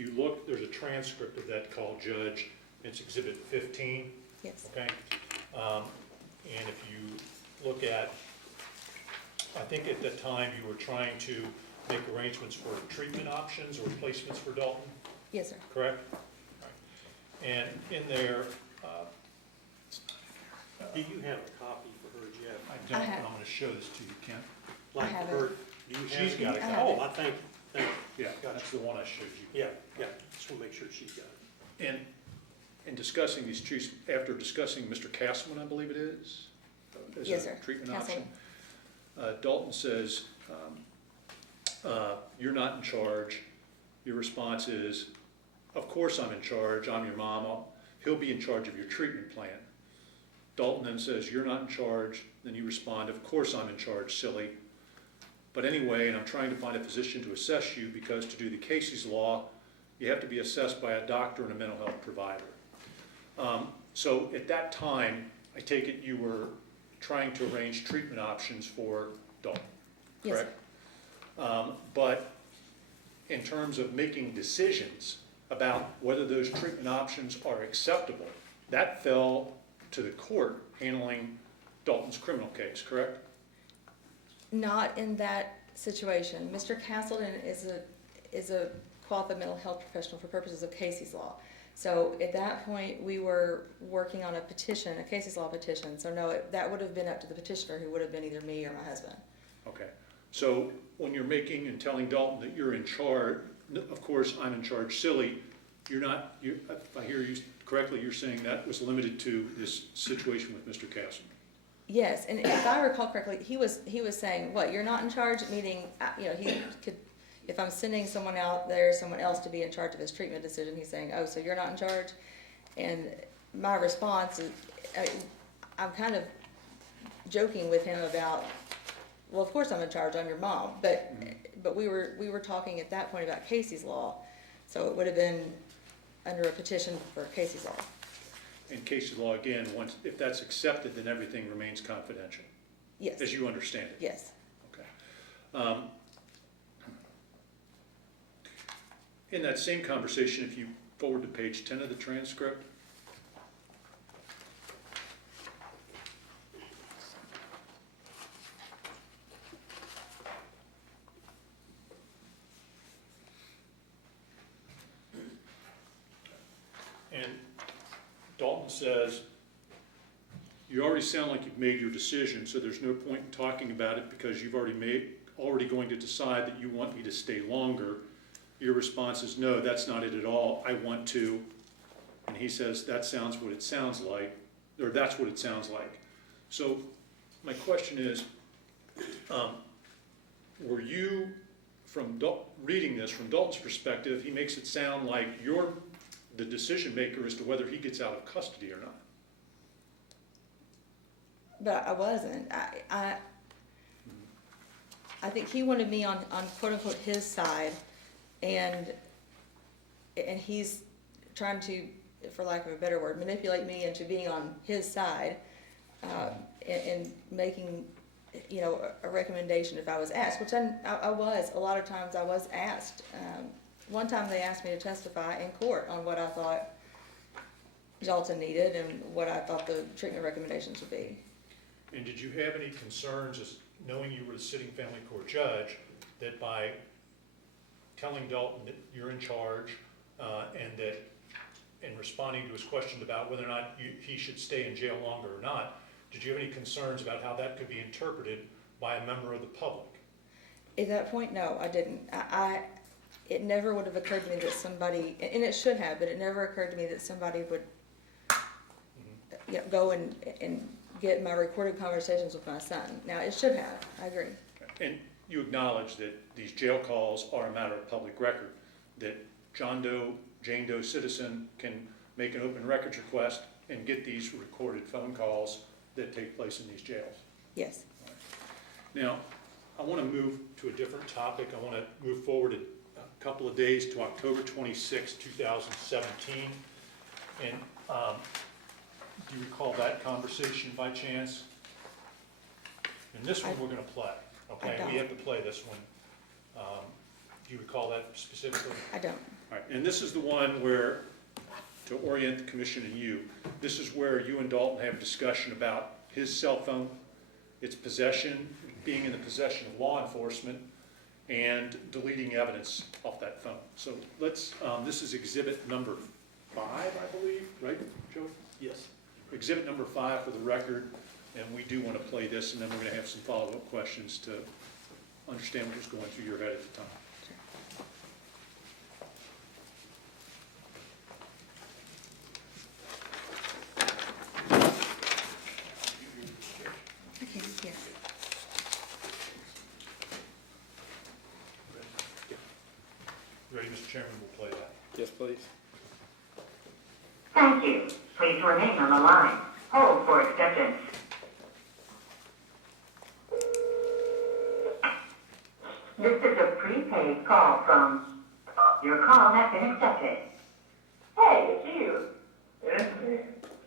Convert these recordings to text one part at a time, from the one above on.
you look, there's a transcript of that call, Judge. It's Exhibit 15. Yes. Okay? And if you look at, I think at the time you were trying to make arrangements for treatment options or replacements for Dalton, Yes, sir. correct? Right. And in there, Do you have a copy for her, Jeff? I don't, I have- and I'm going to show this to you, Kent. Like have her, it. do you have She's it? got it. I have Oh, it. I think, Yeah, Gotcha. that's the one I showed you. yeah, just want to make sure she's got it. And in discussing these trees, after discussing Mr. Castleman, I believe it is, as Yes, a sir. treatment Castleman. option, Dalton says, you're not in charge. Your response is, of course I'm in charge, I'm your mom, he'll be in charge of your treatment plan. Dalton then says, you're not in charge. Then you respond, of course I'm in charge, silly. But anyway, and I'm trying to find a physician to assess you because to do the Casey's Law, you have to be assessed by a doctor and a mental health provider. So at that time, I take it you were trying to arrange treatment options for Dalton, Yes, sir. correct? But in terms of making decisions about whether those treatment options are acceptable, that fell to the court handling Dalton's criminal case, correct? Not in that situation. Mr. Castleton is a qualified mental health professional for purposes of Casey's Law. So at that point, we were working on a petition, a Casey's Law petition. So no, that would have been up to the petitioner, who would have been either me or my husband. Okay, so when you're making and telling Dalton that you're in charge, of course, I'm in charge, silly, you're not, if I hear you correctly, you're saying that was limited to this situation with Mr. Castleman. Yes, and if I recall correctly, he was saying, what, you're not in charge, meaning, he could, if I'm sending someone out there, someone else to be in charge of his treatment decision, he's saying, oh, so you're not in charge? And my response is, I'm kind of joking with him about, well, of course I'm in charge, I'm your mom, but we were talking at that point about Casey's Law, so it would have been under a petition for Casey's Law. In Casey's Law, again, once, if that's accepted, then everything remains confidential, Yes, as you understand it. yes. Okay. In that same conversation, if you forward to page 10 of the transcript, and Dalton says, you already sound like you've made your decision, so there's no point in talking about it because you've already going to decide that you want me to stay longer. Your response is, no, that's not it at all. I want to. And he says, that sounds what it sounds like, or that's what it sounds like. So my question is, were you, from reading this, from Dalton's perspective, he makes it sound like you're the decision maker as to whether he gets out of custody or not. But I wasn't. I think he wanted me on quote unquote his side, and he's trying to, for lack of a better word, manipulate me into being on his side, and making, a recommendation if I was asked, which I was. A lot of times I was asked. One time they asked me to testify in court on what I thought Dalton needed and what I thought the treatment recommendations would be. And did you have any concerns, as knowing you were the sitting family court judge, that by telling Dalton that you're in charge, and that in responding to his question about whether or not he should stay in jail longer or not, did you have any concerns about how that could be interpreted by a member of the public? At that point, no, I didn't. It never would have occurred to me that somebody, and it should have, but it never occurred to me that somebody would go and get my recorded conversations with my son. Now, it should have, I agree. Okay. And you acknowledge that these jail calls are a matter of public record, that John Doe, Jane Doe citizen can make an open records request and get these recorded phone calls that take place in these jails. Yes. Now, I want to move to a different topic. I want to move forward a couple of days to October 26, 2017. And do you recall that conversation by chance? And this one we're going to play, okay? We have to play this one. Do you recall that specifically? I don't. All right, and this is the one where, to orient the commission and you, this is where you and Dalton have a discussion about his cell phone, its possession, being in the possession of law enforcement, and deleting evidence off that phone. So let's, this is exhibit number 5, I believe, right, Joe? Yes. Exhibit number 5 for the record, and we do want to play this, and then we're going to have some follow-up questions to understand what was going through your head at the time. Okay, yes. Ready, Mr. Chairman, we'll play that. Yes, please. Thank you. Please remain on the line. Hold for acceptance. This is a prepaid call from. Your call has been accepted. Hey, it's you. It is me.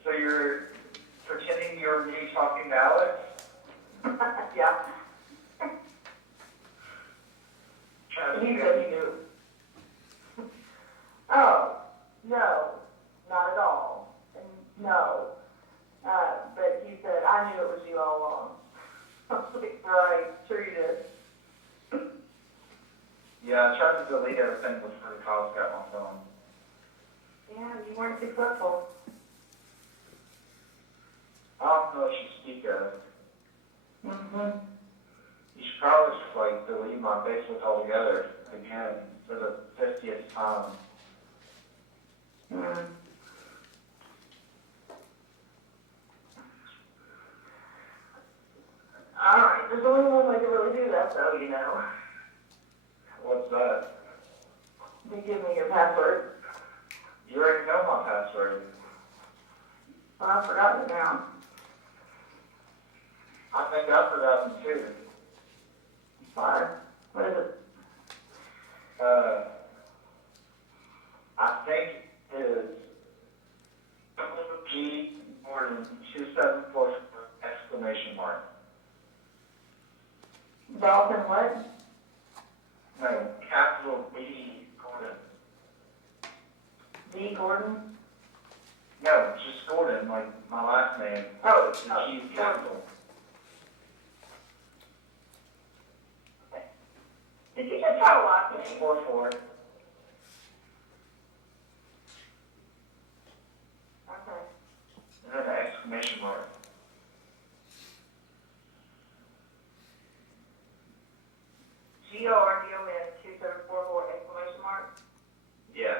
So you're pretending you're me talking to Alex? Yeah. Trying to He figure said out- he knew. Oh, no, not at all. And no. But he said, I knew it was you all along. I was like, right, sure you did. Yeah, I tried to delete everything before the calls got my phone. Yeah, you weren't successful. I don't know what you speak of. Mm-hmm. You should probably just like delete my Facebook altogether again for the 50th time. Mm. All right, there's only one way to really do that, though, you know. What's that? You give me your password. You already know my password. Well, I've forgotten it now. I think I forgot them too. Sorry. What is it? I think it is G Gordon 2744 exclamation mark. Dalton what? No, capital B Gordon. D. Gordon? No, just Gordon, like my last name. Oh, It's the oh, G Gordon. capital. Did you just try to lock It's me? 44. Okay. And then an exclamation mark. Gordon 2744 exclamation mark? Yeah.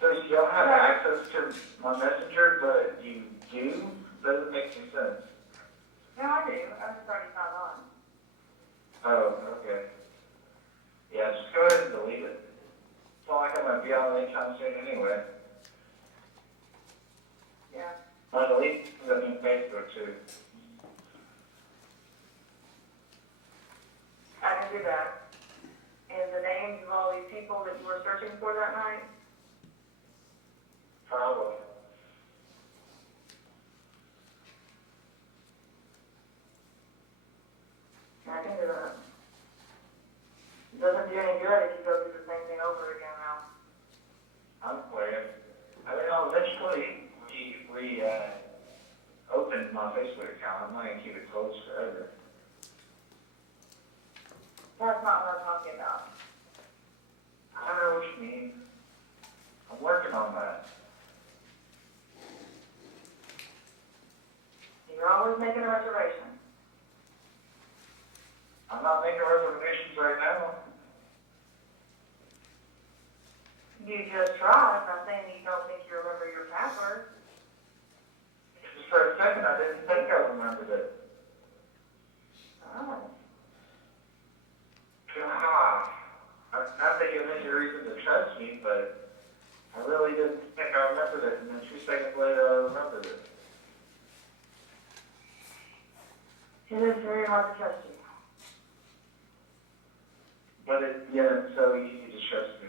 So you don't have access to my messenger, but you do? Doesn't make any sense. No, I do. I just already signed on. Oh, okay. Yeah, just go ahead and delete it. It's not like I'm gonna be on anytime soon anyway. Yeah. I delete the new Facebook too. I can do that. And the names of all these people that you were searching for that night? Probably. I can do that. It doesn't do any good if you go through the same thing over again now. I'm playing. I mean, I'll eventually open my Facebook account. I'm not gonna keep it closed forever. That's not what I'm talking about. I don't know what you mean. I'm working on that. You're always making a reservation. I'm not making reservations right now. You just tried by saying you don't think you remember your password. Just for a second, I didn't think I remembered it. Oh. God. Not that you have any reason to trust me, but I really didn't think I remembered it, and then 2 seconds later I remembered it. It is very hard to trust you. But it's yeah, so easy to trust me.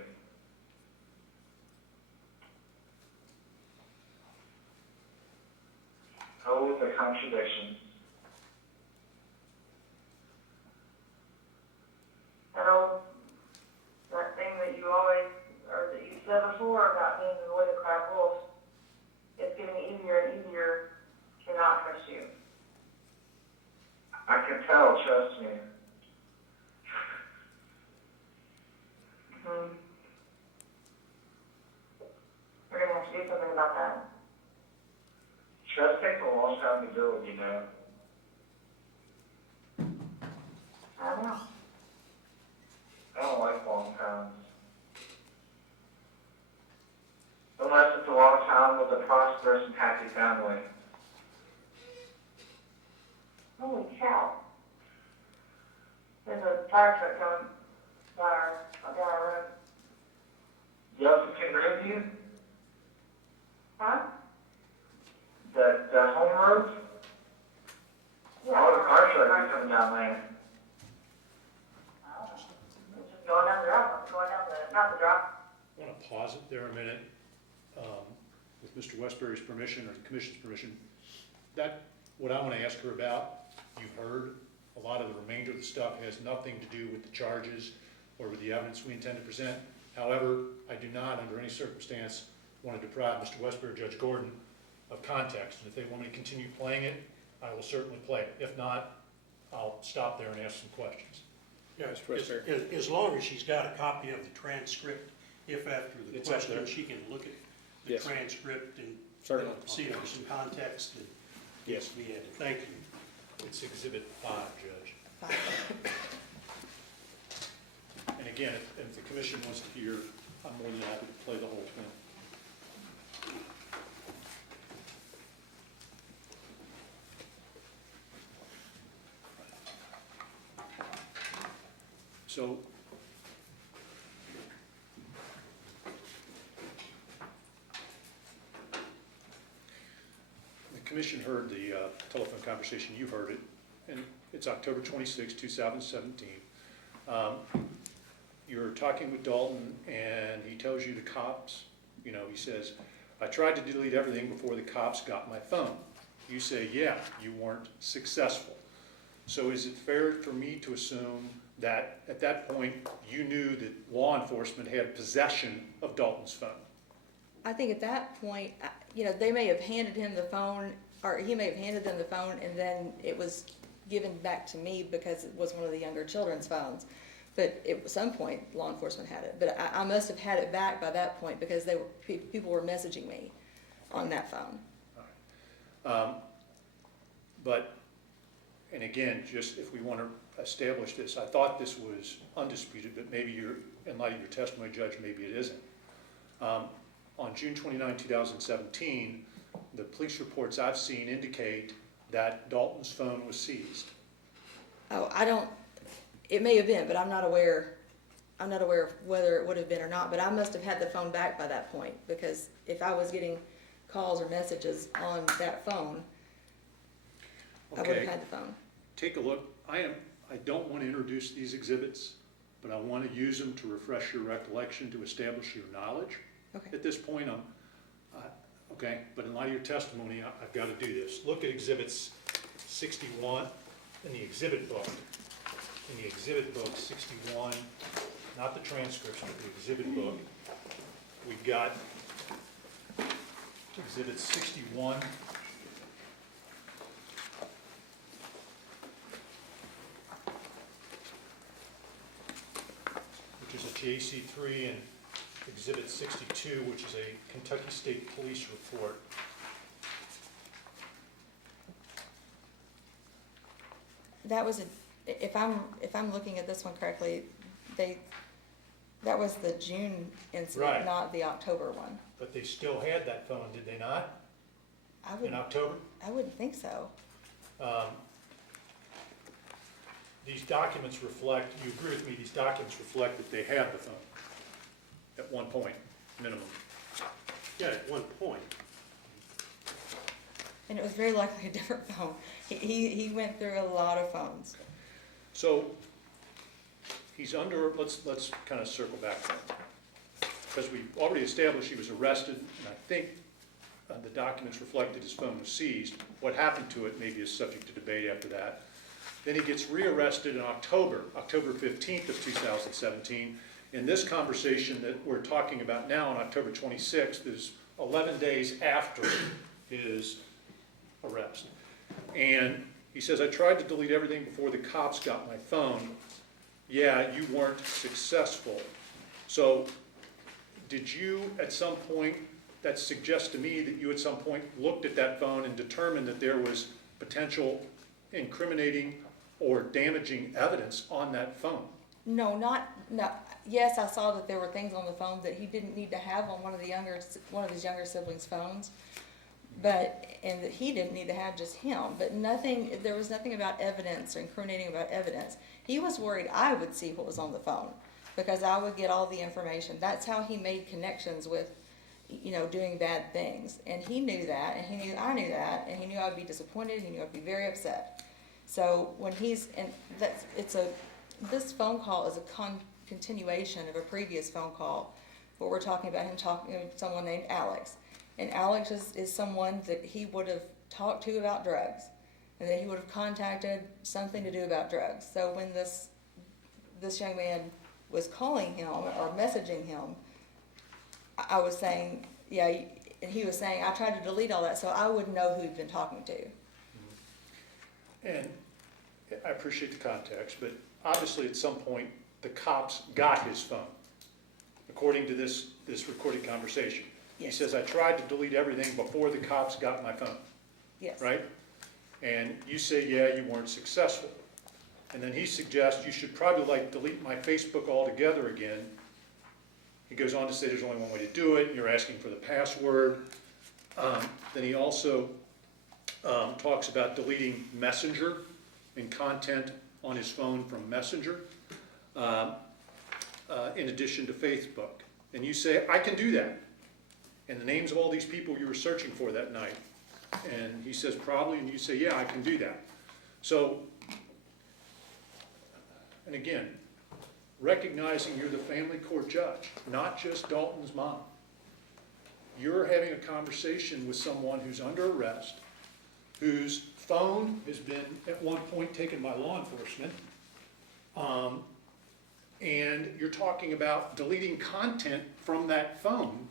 Oh, the contradiction. tell, trust me. Hmm. We're gonna have to do something about that. Trust takes a long time to build, you know. I don't know. I don't like long times. Unless it's a long time with a prosperous and happy family. Holy cow. There's a fire truck going down our road. Joseph can agree with you? Huh? The home road? Yeah. All the car trucks are coming down there. It's just going down the road, going down the, not the drop. I want to pause it there a minute, with Mr. Westbury's permission or the commission's permission. That, what I want to ask her about, you've heard, a lot of the remainder of the stuff has nothing to do with the charges or with the evidence we intend to present. However, I do not, under any circumstance, want to deprive Mr. Westbury or Judge Gordon of context. And if they want me to continue playing it, I will certainly play it. If not, I'll stop there and ask some questions. Yeah, Mr. Westbury. as long as she's got a copy of the transcript, if after the It's up question, there. she can look at the Yes. transcript and Certainly. see if there's some context that needs Yes. to be added. Thank you. It's Exhibit 5, Judge. Fine. And again, if the commission wants to hear, I'm more than happy to play the whole thing. So, the commission heard the telephone conversation, you heard it, and it's October 26, 2017. You're talking with Dalton, and he tells you the cops, you know, he says, I tried to delete everything before the cops got my phone. You say, yeah, you weren't successful. So is it fair for me to assume that at that point, you knew that law enforcement had possession of Dalton's phone? I think at that point, you know, they may have handed him the phone, or he may have handed them the phone, and then it was given back to me because it was one of the younger children's phones. But at some point, law enforcement had it. But I must have had it back by that point because they were, people were messaging me on that phone. But, and again, just if we want to establish this, I thought this was undisputed, but maybe you're, in light of your testimony, Judge, maybe it isn't. On June 29, 2017, the police reports I've seen indicate that Dalton's phone was seized. Oh, I don't, it may have been, but I'm not aware of whether it would have been or not, but I must have had the phone back by that point, because if I was getting calls or messages on that phone, I would have Okay, had the phone. take a look. I don't want to introduce these exhibits, but I want to use them to refresh your recollection, to establish your knowledge. Okay. At this point, okay, but in light of your testimony, I've got to do this. Look at exhibits 61 in the exhibit book. In the exhibit book 61, not the transcription, but the exhibit book, we've got exhibit 61. Which is a JC3, and exhibit 62, which is a Kentucky State Police report. That was if I'm looking at this one correctly, that was the June incident, Right. not the October one. But they still had that phone, did they not, I in wouldn't, October? I wouldn't think so. These documents reflect, you agree with me, these documents reflect that they had the phone at one point, minimum. Yeah, at one point. And it was very likely a different phone. He went through a lot of phones. So, he's under, let's kind of circle back there. Because we already established he was arrested, and I think the documents reflected his phone was seized. What happened to it maybe is subject to debate after that. Then he gets rearrested in October 15th of 2017. And this conversation that we're talking about now on October 26th is 11 days after his arrest. And He says, I tried to delete everything before the cops got my phone. Yeah, you weren't successful. So did you at some point, that suggests to me that you at some point looked at that phone and determined that there was potential incriminating or damaging evidence on that phone? No, no. Yes, I saw that there were things on the phone that he didn't need to have on one of his younger siblings' phones, and that he didn't need to have just him. But there was nothing about evidence or incriminating about evidence. He was worried I would see what was on the phone because I would get all the information. That's how he made connections with, doing bad things. And he knew that, and he knew I knew that, and he knew I would be disappointed. He knew I'd be very upset. So when this phone call is a continuation of a previous phone call where we're talking about him talking to someone named Alex. And Alex is someone that he would have talked to about drugs and that he would have contacted something to do about drugs. So when this young man was calling him or messaging him, I was saying, yeah, and he was saying, I tried to delete all that so I would know who he'd been talking to. And I appreciate the context, but obviously at some point the cops got his phone, according to this recorded conversation. Yes. He says, I tried to delete everything before the cops got my phone, Yes. right? And you say, yeah, you weren't successful. And then he suggests you should probably delete my Facebook altogether again. He goes on to say there's only one way to do it, and you're asking for the password. Then he also talks about deleting Messenger and content on his phone from Messenger, in addition to Facebook. And you say, I can do that. And the names of all these people you were searching for that night. And he says, probably, and you say, yeah, I can do that. So, and again, recognizing you're the family court judge, not just Dalton's mom. You're having a conversation with someone who's under arrest, whose phone has been at one point taken by law enforcement, and you're talking about deleting content from that phone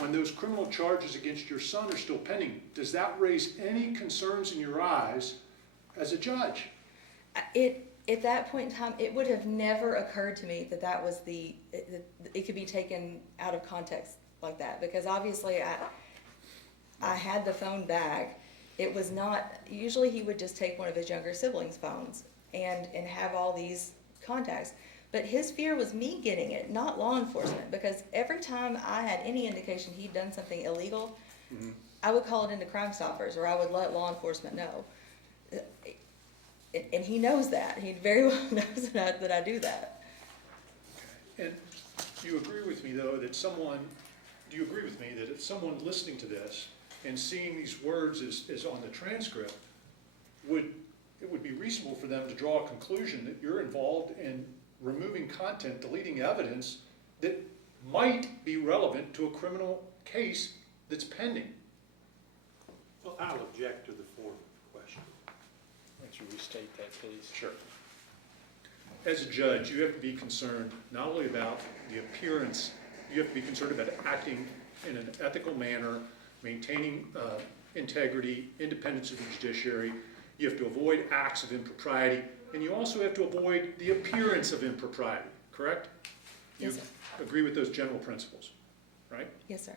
when those criminal charges against your son are still pending. Does that raise any concerns in your eyes as a judge? At that point in time, it would have never occurred to me that was it could be taken out of context like that, because obviously I had the phone back. It was not, usually he would just take one of his younger siblings' phones and have all these contacts. But his fear was me getting it, not law enforcement, because every time I had any indication he'd done something illegal, Mm-hmm. I would call it into Crime Stoppers, or I would let law enforcement know. And he knows that. He very well knows that I do that. And do you agree with me, though, that someone listening to this and seeing these words as on the transcript, it would be reasonable for them to draw a conclusion that you're involved in removing content, deleting evidence that might be relevant to a criminal case that's pending? Well, I'll object to the form of the question. Would you restate that, please? Sure. As a judge, you have to be concerned not only about the appearance, you have to be concerned about acting in an ethical manner, maintaining integrity, independence of the judiciary. You have to avoid acts of impropriety, and you also have to avoid the appearance of impropriety, correct? Yes, You sir. agree with those general principles, right? Yes, sir.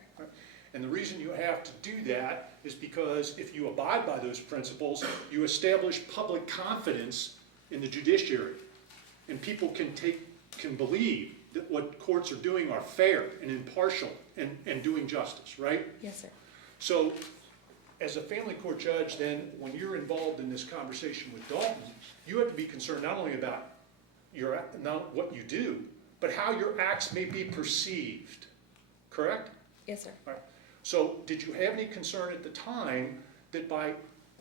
And the reason you have to do that is because if you abide by those principles, you establish public confidence in the judiciary. And people can believe that what courts are doing are fair and impartial and doing justice, right? Yes, sir. So as a family court judge, then, when you're involved in this conversation with Dalton, you have to be concerned not only about not what you do, but how your acts may be perceived, correct? Yes, sir. All right. So did you have any concern at the time that by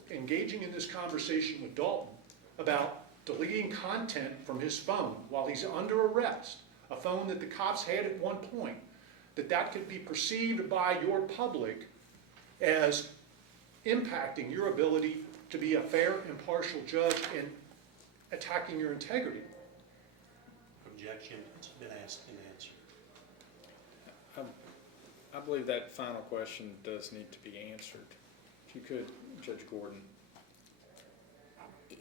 engaging in this conversation with Dalton about deleting content from his phone while he's under arrest, a phone that the cops had at one point, that could be perceived by your public as impacting your ability to be a fair, impartial judge and attacking your integrity? Objection, it's been asked and answered. I believe that final question does need to be answered. If you could, Judge Gordon.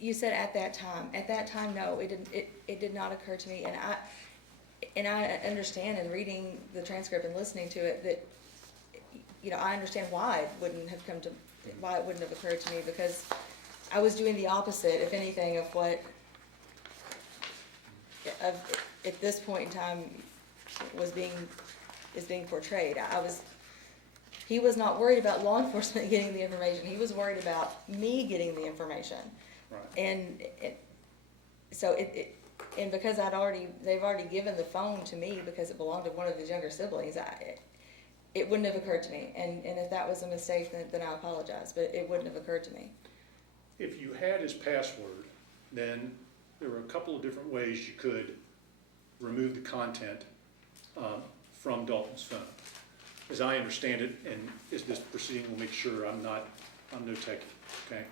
you said at that time. At that time, no, it didn't. It did not occur to me, and I understand in reading the transcript and listening to it that, you know, I understand why it wouldn't have occurred to me, because I was doing the opposite, if anything, of what at this point in time is being portrayed. He was not worried about law enforcement getting the information. He was worried about me getting the information. Right. And and because they've already given the phone to me because it belonged to one of his younger siblings, it wouldn't have occurred to me. And if that was a mistake, then I apologize, but it wouldn't have occurred to me. If you had his password, then there were a couple of different ways you could remove the content from Dalton's phone. As I understand it, and is this proceeding will make sure I'm no techie, okay?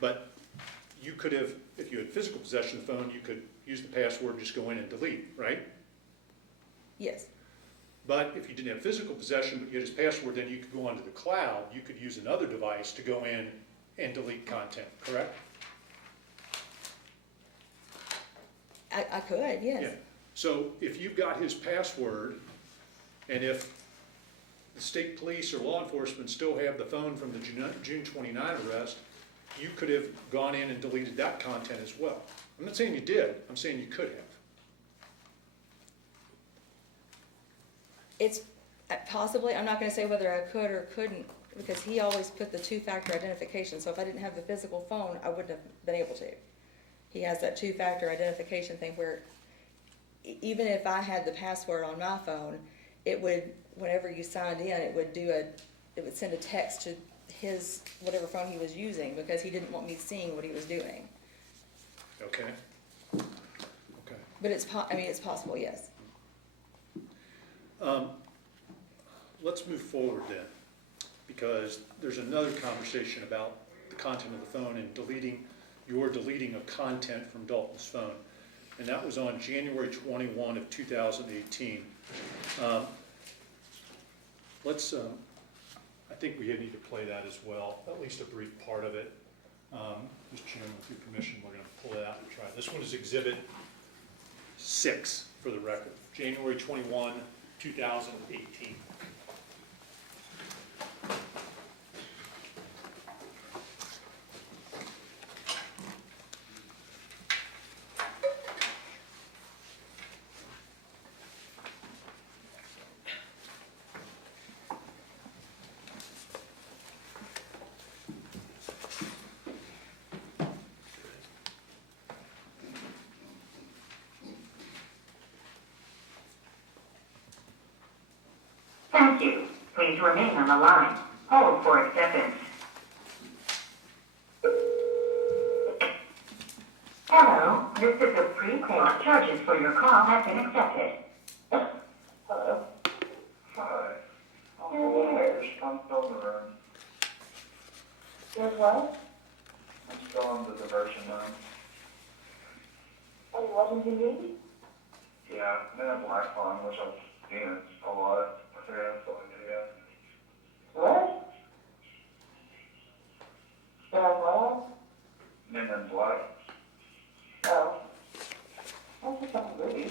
But you could have, if you had physical possession of the phone, you could use the password, just go in and delete, right? Yes. But if you didn't have physical possession, but you had his password, then you could go onto the cloud, you could use another device to go in and delete content, correct? I could, yes. Yeah. So if you've got his password, and if the state police or law enforcement still have the phone from the June 29 arrest, you could have gone in and deleted that content as well. I'm not saying you did, I'm saying you could have. It's possibly, I'm not gonna say whether I could or couldn't, because he always put the two-factor identification, so if I didn't have the physical phone, I wouldn't have been able to. He has that two-factor identification thing where even if I had the password on my phone, it would, whenever you signed in, it would send a text to his, whatever phone he was using, because he didn't want me seeing what he was doing. Okay? Okay. But it's possible, yes. Let's move forward then, because there's another conversation about the content of the phone and your deleting of content from Dalton's phone. And that was on January 21 of 2018. I think we need to play that as well, at least a brief part of it. Mr. Chairman, with your permission, we're going to pull it out and try. This one is Exhibit 6 for the record, January 21, 2018. Thank you. Please remain on the line. Hold for acceptance. Hello, this is a prepaid. Charges for your call have been accepted. Hello. Hi. I'm still in the room. There's what? I'm still in the diversion room. Are you watching TV? Yeah, I'm in a black phone, which I've seen a lot. I figured I'd still do that. What? Yeah, what? Men in Black. Oh. That's just a movie.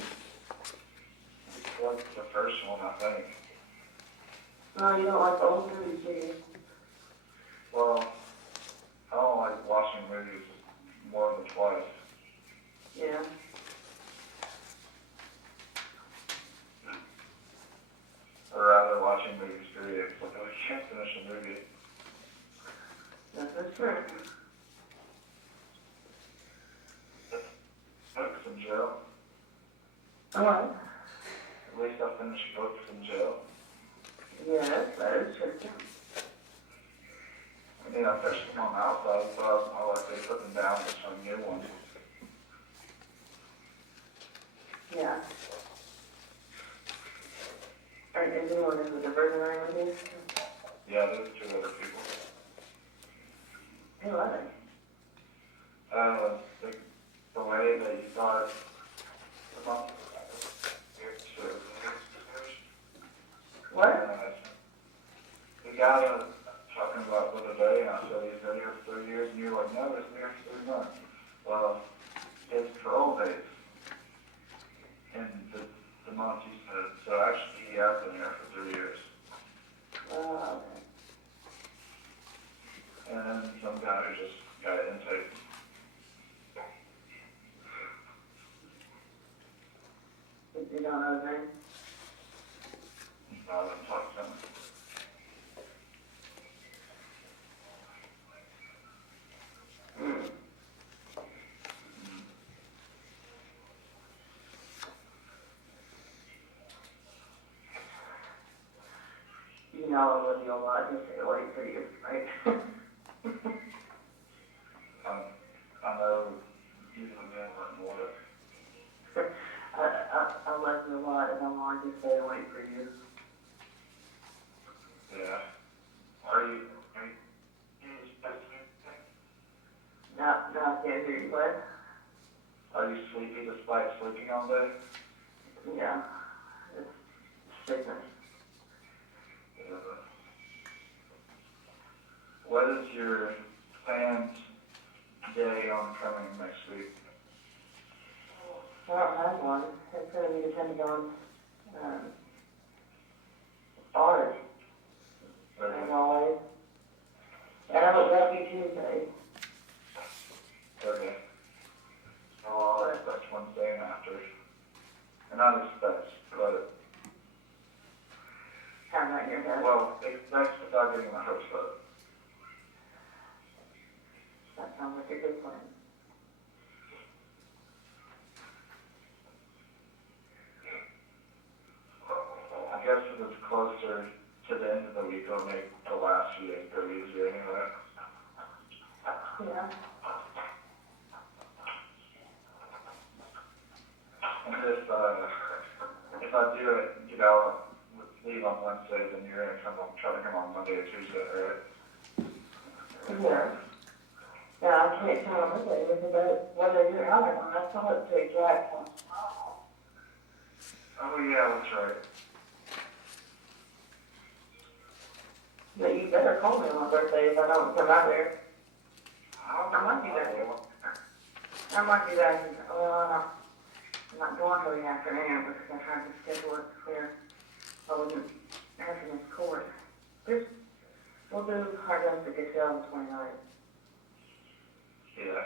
That's the first one, I think. No, you don't like old movies, do you? Well, I don't like watching movies more than twice. Yeah. I'd rather watching movies period, because I can't finish a movie. That's true. Books in jail. What? At least I finish books in jail. Yes, that is true. I mean, I finish them on the outside, but I like to put them down and some new ones. Yeah. Is anyone in the diversion room with you? Yeah, there's two other people. Who are they? The way that you thought What? the guy that was talking about the other day, and I said he's been here for 3 years, and you're like, no, it's been here for 3 months. Well, it's parole dates in the month you said, so actually he has been there for 3 years. Okay. And then some guy who just got intake. You don't know his name? I didn't talk to him. You know it would be a lot to stay away for you, right? I know you and me weren't more than, I love you a lot and I want to stay away for you. yeah. Are you No, I can't hear you, but, are you sleepy despite sleeping all day? yeah, it's sickness. What is your planned day on coming next week? I don't have one. It's going to be depending on, art, as always. And I would love you Tuesday. Okay. So I'll expect Wednesday and after. And not expect, but, Have that in your head. well, expect without getting my hopes up. That sounds like a good plan. I guess if it's closer to the end of the week, it'll make the last few days go easier anyway. Yeah. And if I do it, get out, leave on Wednesday, then you're gonna try to come on Monday or Tuesday, right? Yeah. Yeah, I can't tell them because what they do, I don't know, I saw it to Jack once. Oh, yeah, that's right. But you better call me on my birthday if I don't come out there. I might be there. I might be there, well, I'm not going till the afternoon because I'm trying to schedule it where I wouldn't have to miss court. We'll do our best to get you on the 29th. Yeah.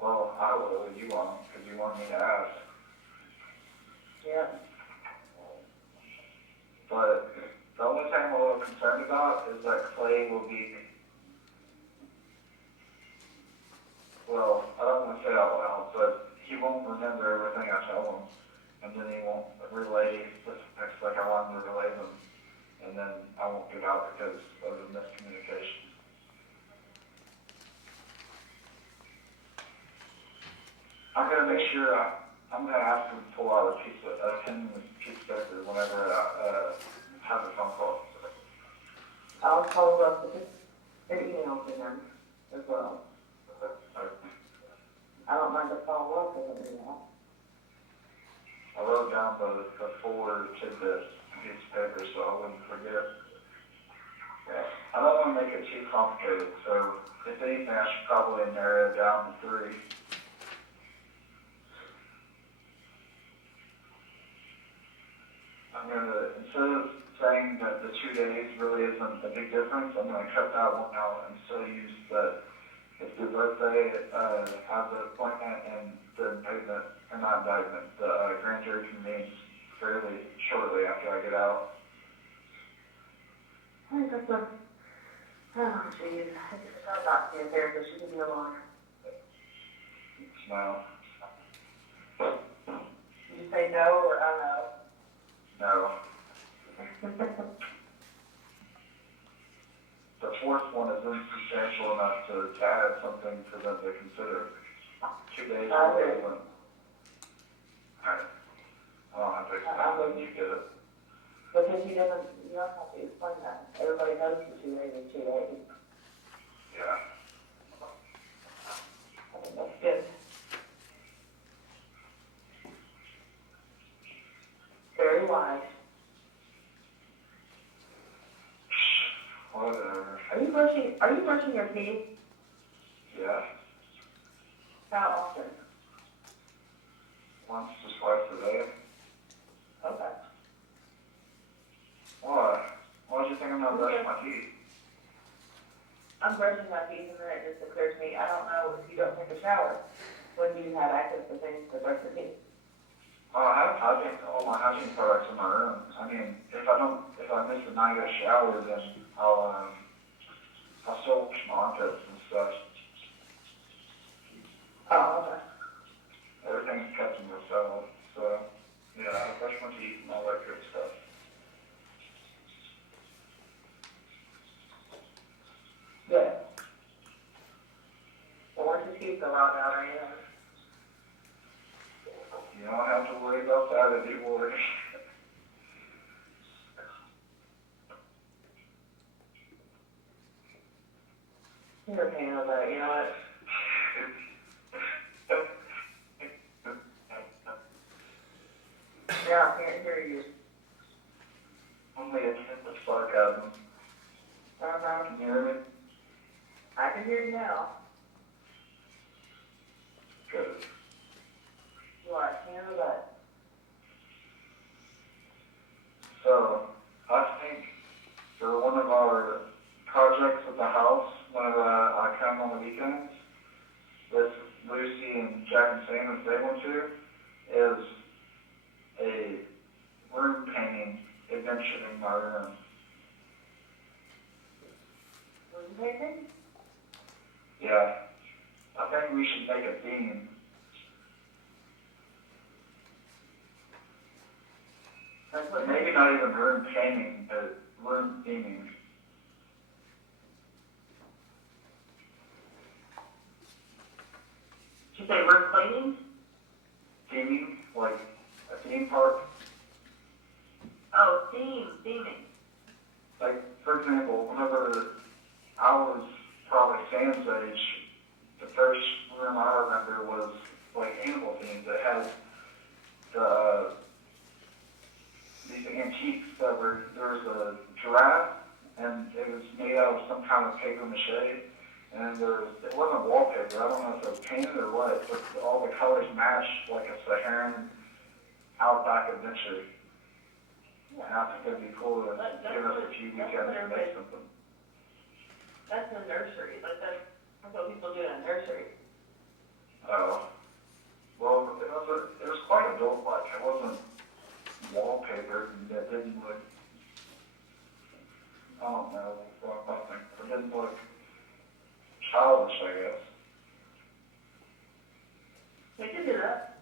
Well, I will, you won't, because you want me to ask. Yep. But the only thing I'm a little concerned about is that Clay will be, well, I don't want to say it out loud, but he won't remember everything I tell him, and then he won't relay the facts like I want him to relay them, and then I won't get out because of the miscommunication. I'm gonna make sure, I'm gonna ask him to pull out a piece of, a 10-piece paper whenever I have a phone call. I'll follow up with an email to them as well. I don't mind to follow up with an email. I wrote down the 4 tidbits piece of paper so I wouldn't forget. I don't want to make it too complicated, so if anything, I should probably narrow it down to 3. I'm gonna, instead of saying that the 2 days really isn't a big difference, I'm gonna cut that one out and still use that it's the birthday, as the appointment and the indictment, or not indictment, the grand jury convenes fairly shortly after I get out. I think that's a, oh geez, I just thought about being there, but she can be alone. No, Did you say no or I know? no. The 4th one is insubstantial enough to add something for them to consider. 2 days I really agree. isn't. Alright. I don't have to explain it, you get it. Because you don't have to explain that. Everybody knows the 2 days is 2 days. Yeah. I think that's good. Very wise. Whatever. Are you brushing your teeth? Yeah. How once to twice a day. Okay. Why? Why did you think I'm not brushing my teeth? I'm brushing my teeth and then it just occurs to me, I don't know if you don't take a shower, when do you have access to things to brush your teeth? I have all my hygiene products in my room. I mean, if I miss a night of shower, then I'll still wash my armpits and stuff. Oh, okay. Everything's kept in the cell, so, yeah, I brush my teeth and all that good stuff. Good. Well, once your teeth go out now, You don't have to worry about that anymore. you're a pain in the butt, you know what? Yeah, I can't hear you. Only a hint of sarcasm. Can you hear me? I can hear you now. Good. You are a pain in the butt. So, I think for one of our projects at the house, whenever I come on the weekends, with Lucy and Jack and Sam if they want to, is a room painting adventure in my room. Room painting? Yeah. I think we should make a theme. That's what Maybe not even room painting, but room theming. Did you say room cleaning? Theming, like a theme park. Oh, theming. Like, for example, whenever I was probably Sam's age, the first room I remember was like animal themed. It had these antiques that there was a giraffe, and it was made out of some kind of paper mache, and it wasn't wallpaper. I don't know if it was painted or what, but all the colors matched like a Saharan outback adventure. And I think it'd be cool to give us a few weekends to make something. That's a nursery. That's what people do in a nursery. Oh. Well, it was quite adult-like. It wasn't wallpaper that didn't look, I don't know, it didn't look childish, I guess. We can do that.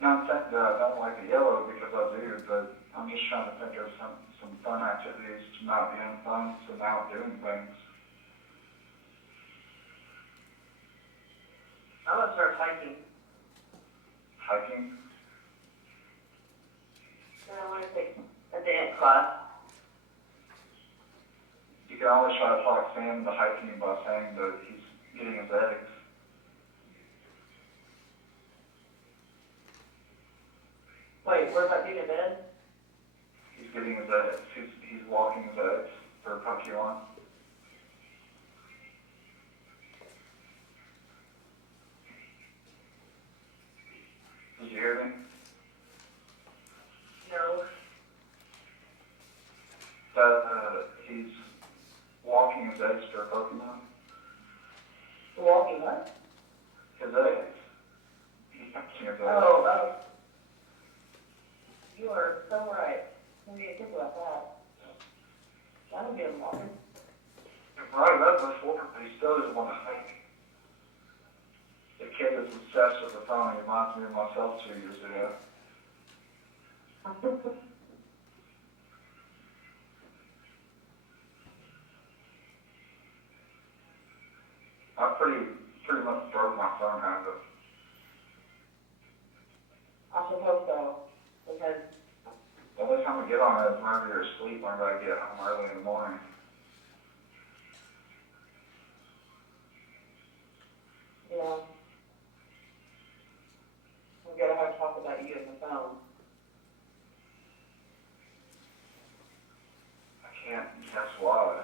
Not saying that I don't like the yellow because I do, but I'm just trying to think of some fun activities to not being fun to now doing things. I'm gonna start hiking. Hiking. And I want to take a dance class. You can always try to talk Sam into hiking by saying that he's getting his eggs. Wait, what about being in bed? He's getting his eggs. He's walking his eggs for Pokemon. Did you hear me? No. That he's walking his eggs for Pokemon. Walking what? His eggs. He's hatching his eggs. Oh. You are so right. I need to think about that. That would be a walking. Right, that's before, but he still doesn't want to hike. The kid is obsessed with the phone. He reminds me of myself 2 years ago. I pretty much broke my phone habit. I suppose so. Because The only time I get on it is whenever you're asleep, whenever I get home early in the morning. yeah. We gotta have to talk about you on the phone. I can't guess why.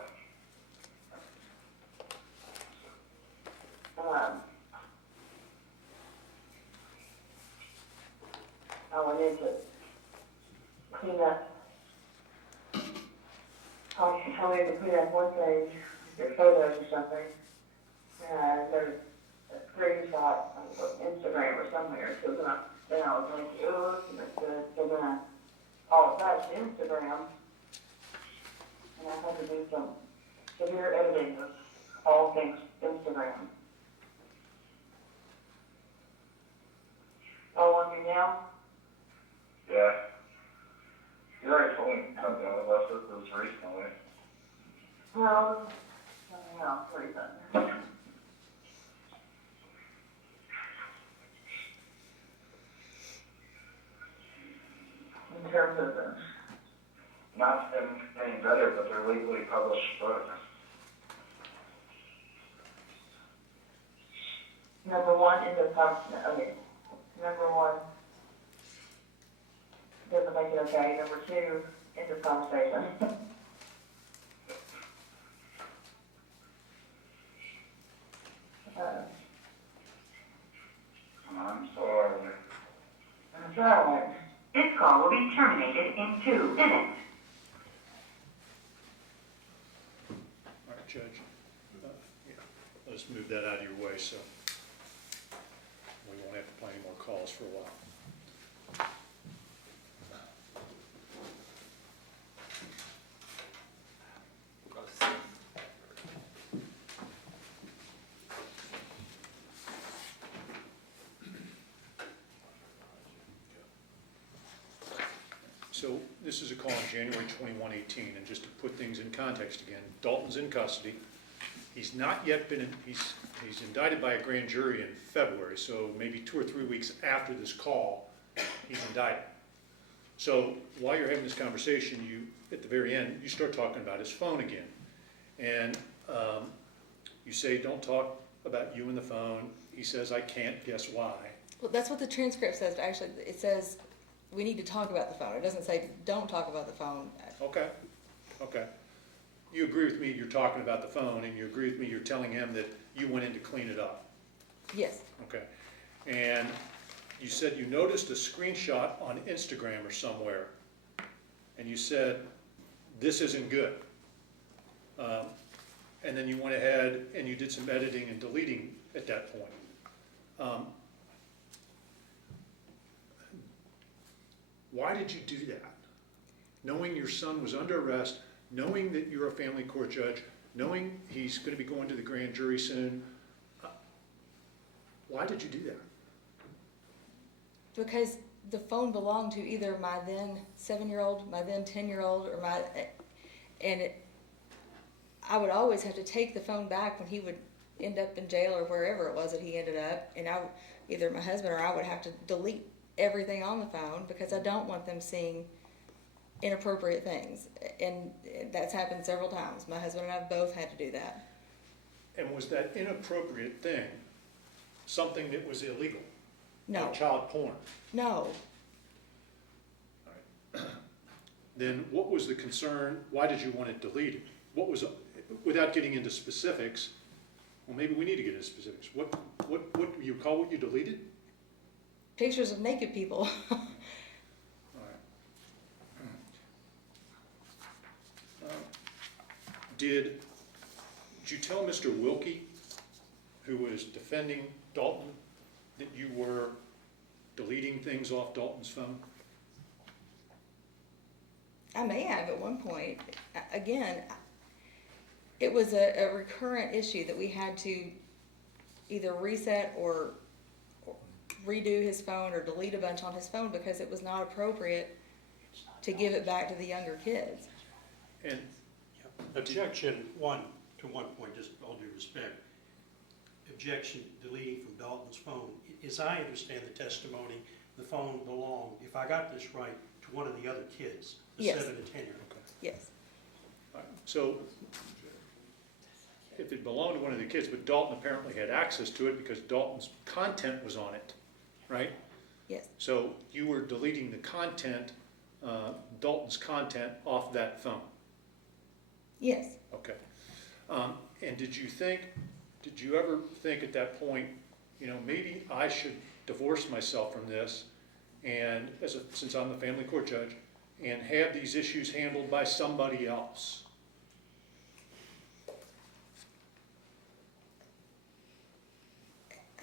need to clean up. I need to clean up one thing, your photos or something. There's a screenshot on Instagram or somewhere, so then I was like, oh, that's good. So then all of that's Instagram, and I had to do some severe editing of all things Instagram. Oh, on me now? Yeah. You already told me to come down with us with this recently. Well, no, pretty done. In terms of the, Not any better, but they're legally published books. number one in the top, okay, number one doesn't make it okay. Number two, in this conversation. I'm sorry. That's right. This call will be terminated in 2 minutes. All right, Judge. Yeah, let's move that out of your way so we won't have to play any more calls for a while. So this is a call on January 21, 18, and just to put things in context again, Dalton's in custody. He's not yet been, he's indicted by a grand jury in February, so maybe 2 or 3 weeks after this call, he's indicted. So while you're having this conversation, you, at the very end, you start talking about his phone again. And you say, don't talk about you and the phone. He says, I can't, guess why. Well, that's what the transcript says, actually. It says, we need to talk about the phone. It doesn't say, don't talk about the phone. Okay, okay. You agree with me, you're talking about the phone, and you agree with me, you're telling him that you went in to clean it up. Yes, Okay. And you said you noticed a screenshot on Instagram or somewhere, and you said, this isn't good. And then you went ahead and you did some editing and deleting at that point. Why did you do that? Knowing your son was under arrest, knowing that you're a family court judge, knowing he's going to be going to the grand jury soon, why did you do that? because the phone belonged to either my then 7-year-old, my then 10-year-old, or I would always have to take the phone back when he would end up in jail or wherever it was that he ended up, and either my husband or I would have to delete everything on the phone because I don't want them seeing inappropriate things, and that's happened several times. My husband and I both had to do that. And was that inappropriate thing something that was illegal? No, Like child porn? no. Then what was the concern? Why did you want it deleted? What was, without getting into specifics, well, maybe we need to get into specifics. What do you call what you deleted? Pictures of naked people. All right. Did you tell Mr. Wilkie, who was defending Dalton, that you were deleting things off Dalton's phone? I may have at one point. Again, it was a recurrent issue that we had to either reset or redo his phone or delete a bunch on his phone because it was not appropriate to give it back to the younger kids. And Objection to one point, just all due respect. Objection deleting from Dalton's phone. As I understand the testimony, the phone belonged, if I got this right, to one of the other kids, the Yes. 7 to 10-year-old. Yes, all right, so if it belonged to one of the kids, but Dalton apparently had access to it because Dalton's content was on it, right? yes, So you were deleting the content, Dalton's content off that phone? yes. Okay. And did you ever think at that point, maybe I should divorce myself from this and since I'm the family court judge, and have these issues handled by somebody else.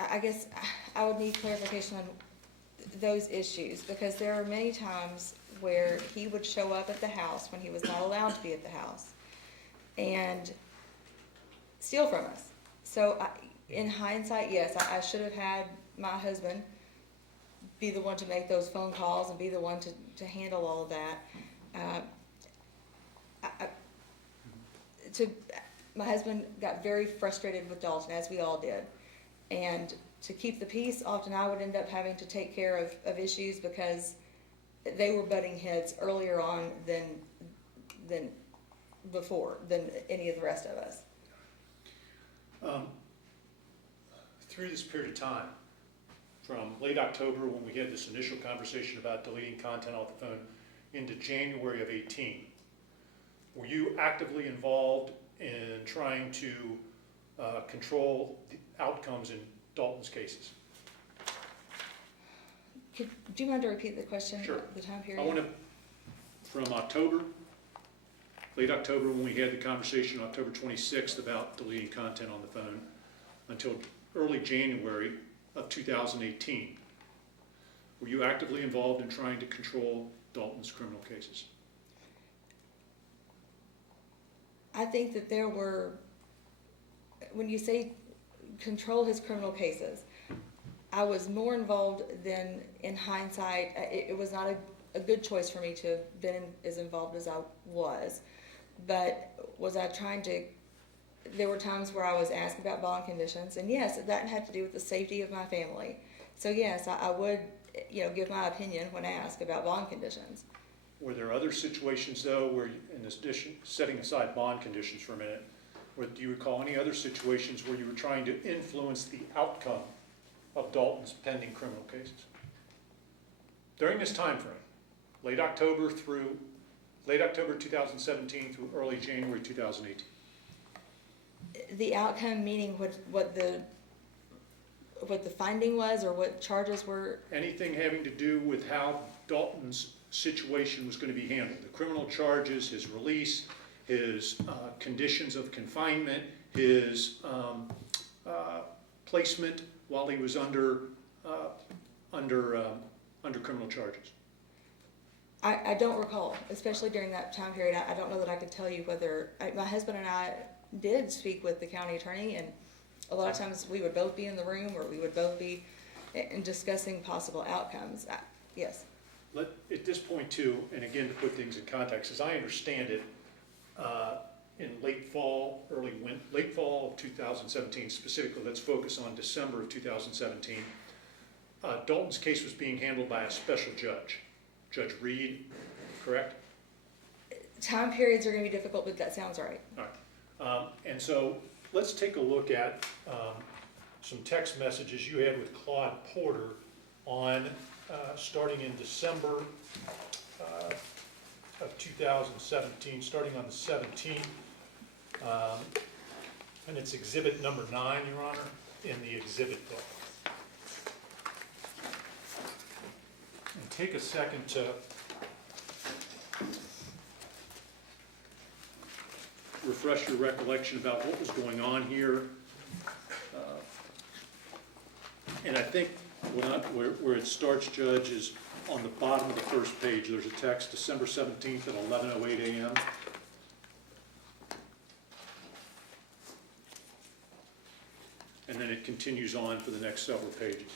I guess I would need clarification on those issues, because there are many times where he would show up at the house when he was not allowed to be at the house and steal from us. So in hindsight, yes, I should have had my husband be the one to make those phone calls and be the one to handle all of that. My husband got very frustrated with Dalton, as we all did. And to keep the peace, often I would end up having to take care of issues because they were butting heads earlier on than any of the rest of us. Through this period of time, from late October when we had this initial conversation about deleting content off the phone into January of 18, were you actively involved in trying to control the outcomes in Dalton's cases? Do you mind to repeat the question? Sure. The time period? I want to, from October, late October when we had the conversation, October 26th, about deleting content on the phone, until early January of 2018. Were you actively involved in trying to control Dalton's criminal cases? I think that there were, when you say control his criminal cases, I was more involved than in hindsight. It was not a good choice for me to have been as involved as I was. But was I trying to, there were times where I was asked about bond conditions, and yes, that had to do with the safety of my family. So yes, I would, give my opinion when asked about bond conditions. Were there other situations, though, where, in addition, setting aside bond conditions for a minute, do you recall any other situations where you were trying to influence the outcome of Dalton's pending criminal cases? During this time frame, late October 2017 through early January 2018. The outcome meaning what the finding was, or what charges were? Anything having to do with how Dalton's situation was going to be handled. The criminal charges, his release, his conditions of confinement, his placement while he was under criminal charges. I don't recall, especially during that time period. I don't know that I could tell you whether, my husband and I did speak with the county attorney, and a lot of times we would both be in the room, or we would both be discussing possible outcomes. Yes. At this point too, and again to put things in context, as I understand it, in late fall of 2017 specifically, let's focus on December of 2017, Dalton's case was being handled by a special judge, Judge Reed, correct? Time periods are going to be difficult, but that sounds right. All right. And so let's take a look at some text messages you had with Claude Porter on starting in December of 2017, starting on the 17th. And it's exhibit number 9, Your Honor, in the exhibit book. And take a second to refresh your recollection about what was going on here. And I think where it starts, Judge, is on the bottom of the first page. There's a text, December 17th at 11:08 a.m. And then it continues on for the next several pages.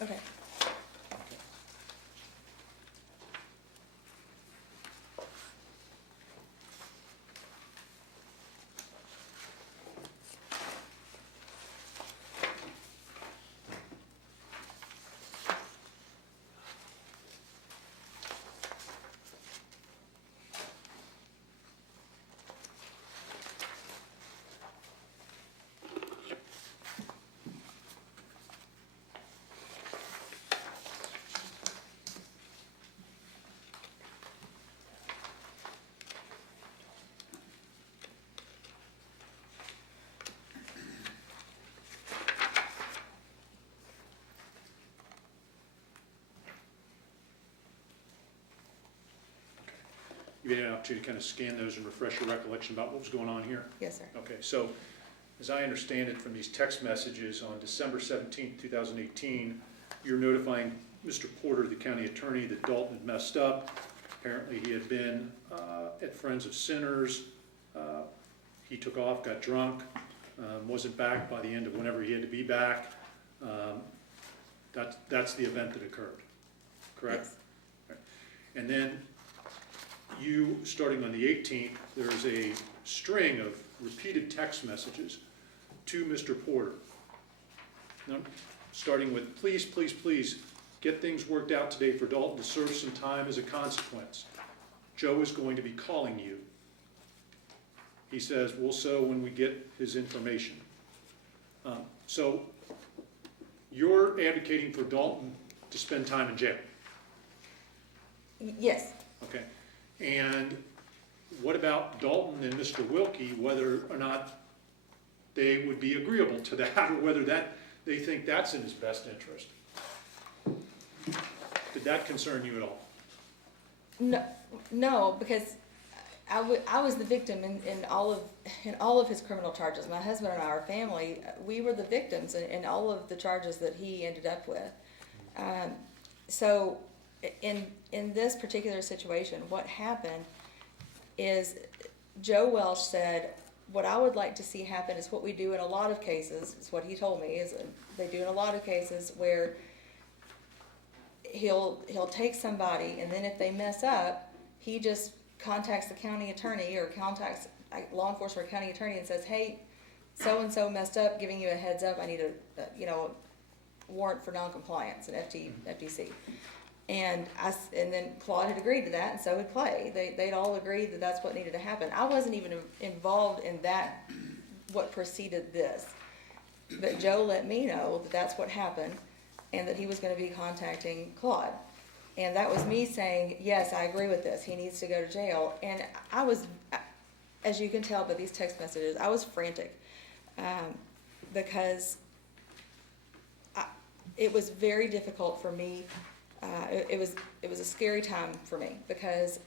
Okay. you had an opportunity to kind of scan those and refresh your recollection about what was going on here? Yes, sir. Okay, so as I understand it from these text messages on December 17th, 2018, you're notifying Mr. Porter, the county attorney, that Dalton had messed up. Apparently he had been at Friends of Sinners. He took off, got drunk, wasn't back by the end of whenever he had to be back. That's the event that occurred, correct? Yes. Right. And then you, starting on the 18th, there's a string of repeated text messages to Mr. Porter. Now, starting with, please, please, please, get things worked out today for Dalton to serve some time as a consequence. Joe is going to be calling you. He says, we'll so when we get his information. So you're advocating for Dalton to spend time in jail, Yes. okay? And what about Dalton and Mr. Wilkie, whether or not they would be agreeable to that, or whether they think that's in his best interest? Did that concern you at all? No, because I was the victim in all of his criminal charges. My husband and I, our family, we were the victims in all of the charges that he ended up with. So in this particular situation, what happened is Joe Welsh said, what I would like to see happen is what we do in a lot of cases, is what he told me, is they do in a lot of cases where he'll take somebody, and then if they mess up, he just contacts the county attorney or contacts law enforcement or county attorney and says, hey, so-and-so messed up, giving you a heads up, I need a warrant for noncompliance, an FTC. And then Claude had agreed to that, and so had Clay. They'd all agreed that that's what needed to happen. I wasn't even involved in that, what preceded this. But Joe let me know that that's what happened, and that he was gonna be contacting Claude. And that was me saying, yes, I agree with this, he needs to go to jail. And I was, as you can tell by these text messages, I was frantic, because it was very difficult for me. It was a scary time for me, because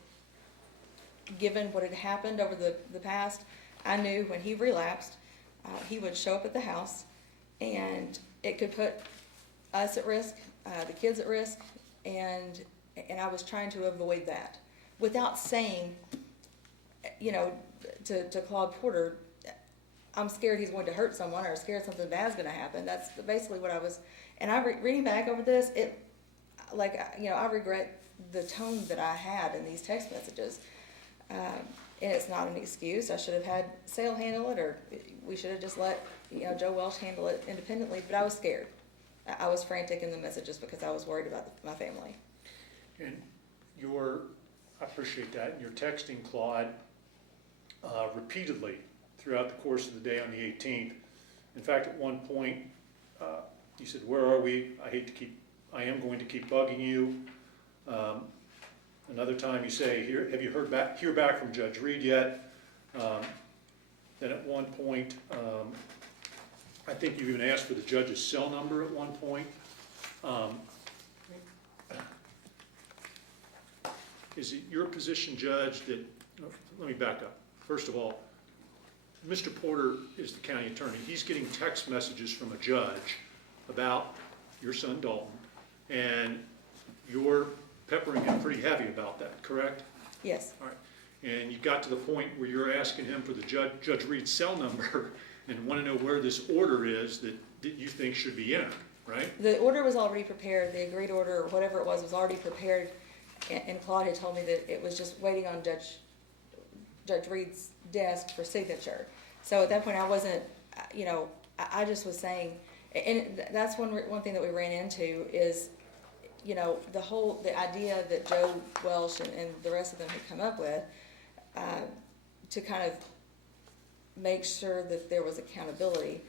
given what had happened over the past, I knew when he relapsed, he would show up at the house, and it could put us at risk, the kids at risk, and I was trying to avoid that without saying, to Claude Porter, I'm scared he's going to hurt someone, or scared something bad's going to happen. That's basically what I was. And reading back over this, I regret the tone that I had in these text messages. And it's not an excuse. I should have had Sale handle it, or we should have just let Joe Welsh handle it independently. But I was scared. I was frantic in the messages because I was worried about my family. And I appreciate that, and you're texting Claude repeatedly throughout the course of the day on the 18th. In fact, at one point, you said, where are we? I am going to keep bugging you. Another time you say, have you heard back from Judge Reed yet? Then at one point, I think you even asked for the judge's cell number at one point. Is it your position, Judge, that, let me back up. First of all, Mr. Porter is the county attorney. He's getting text messages from a judge about your son Dalton, and you're peppering him pretty heavy about that, correct? Yes. All right. And you got to the point where you're asking him for the Judge Reed's cell number and want to know where this order is that you think should be entered, right? The order was already prepared. The agreed order, or whatever it was already prepared. And Claude had told me that it was just waiting on Judge Reed's desk for signature. So at that point, I wasn't, I just was saying, and that's one thing that we ran into is, the idea that Joe Welsh and the rest of them had come up with, to kind of make sure that there was accountability,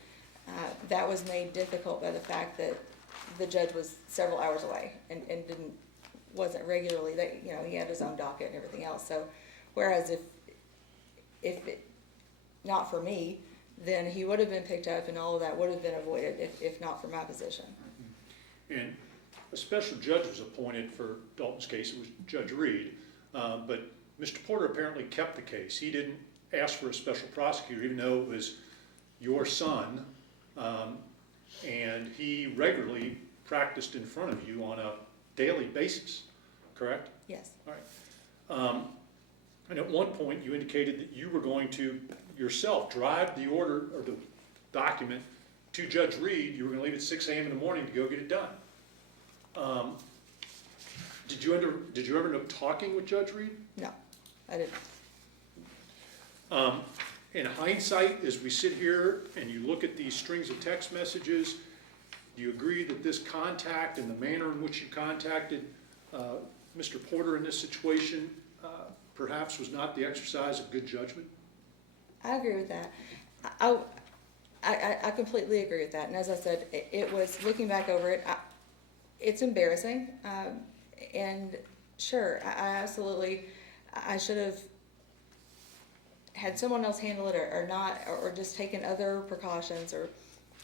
that was made difficult by the fact that the judge was several hours away and wasn't regularly, he had his own docket and everything else. So, whereas if it, not for me, then he would have been picked up and all of that would have been avoided if not for my position. And a special judge was appointed for Dalton's case. It was Judge Reed, but Mr. Porter apparently kept the case. He didn't ask for a special prosecutor, even though it was your son, and he regularly practiced in front of you on a daily basis, correct? Yes. All right. And at one point, you indicated that you were going to yourself drive the order or the document to Judge Reed. You were going to leave at 6 a.m. in the morning to go get it done. Did you ever end up talking with Judge Reed? No, I didn't. In hindsight, as we sit here and you look at these strings of text messages, do you agree that this contact and the manner in which you contacted Mr. Porter in this situation perhaps was not the exercise of good judgment? I agree with that. I completely agree with that. And as I said, it was, looking back over it, it's embarrassing. And sure, I absolutely, I should have had someone else handle it or not, or just taken other precautions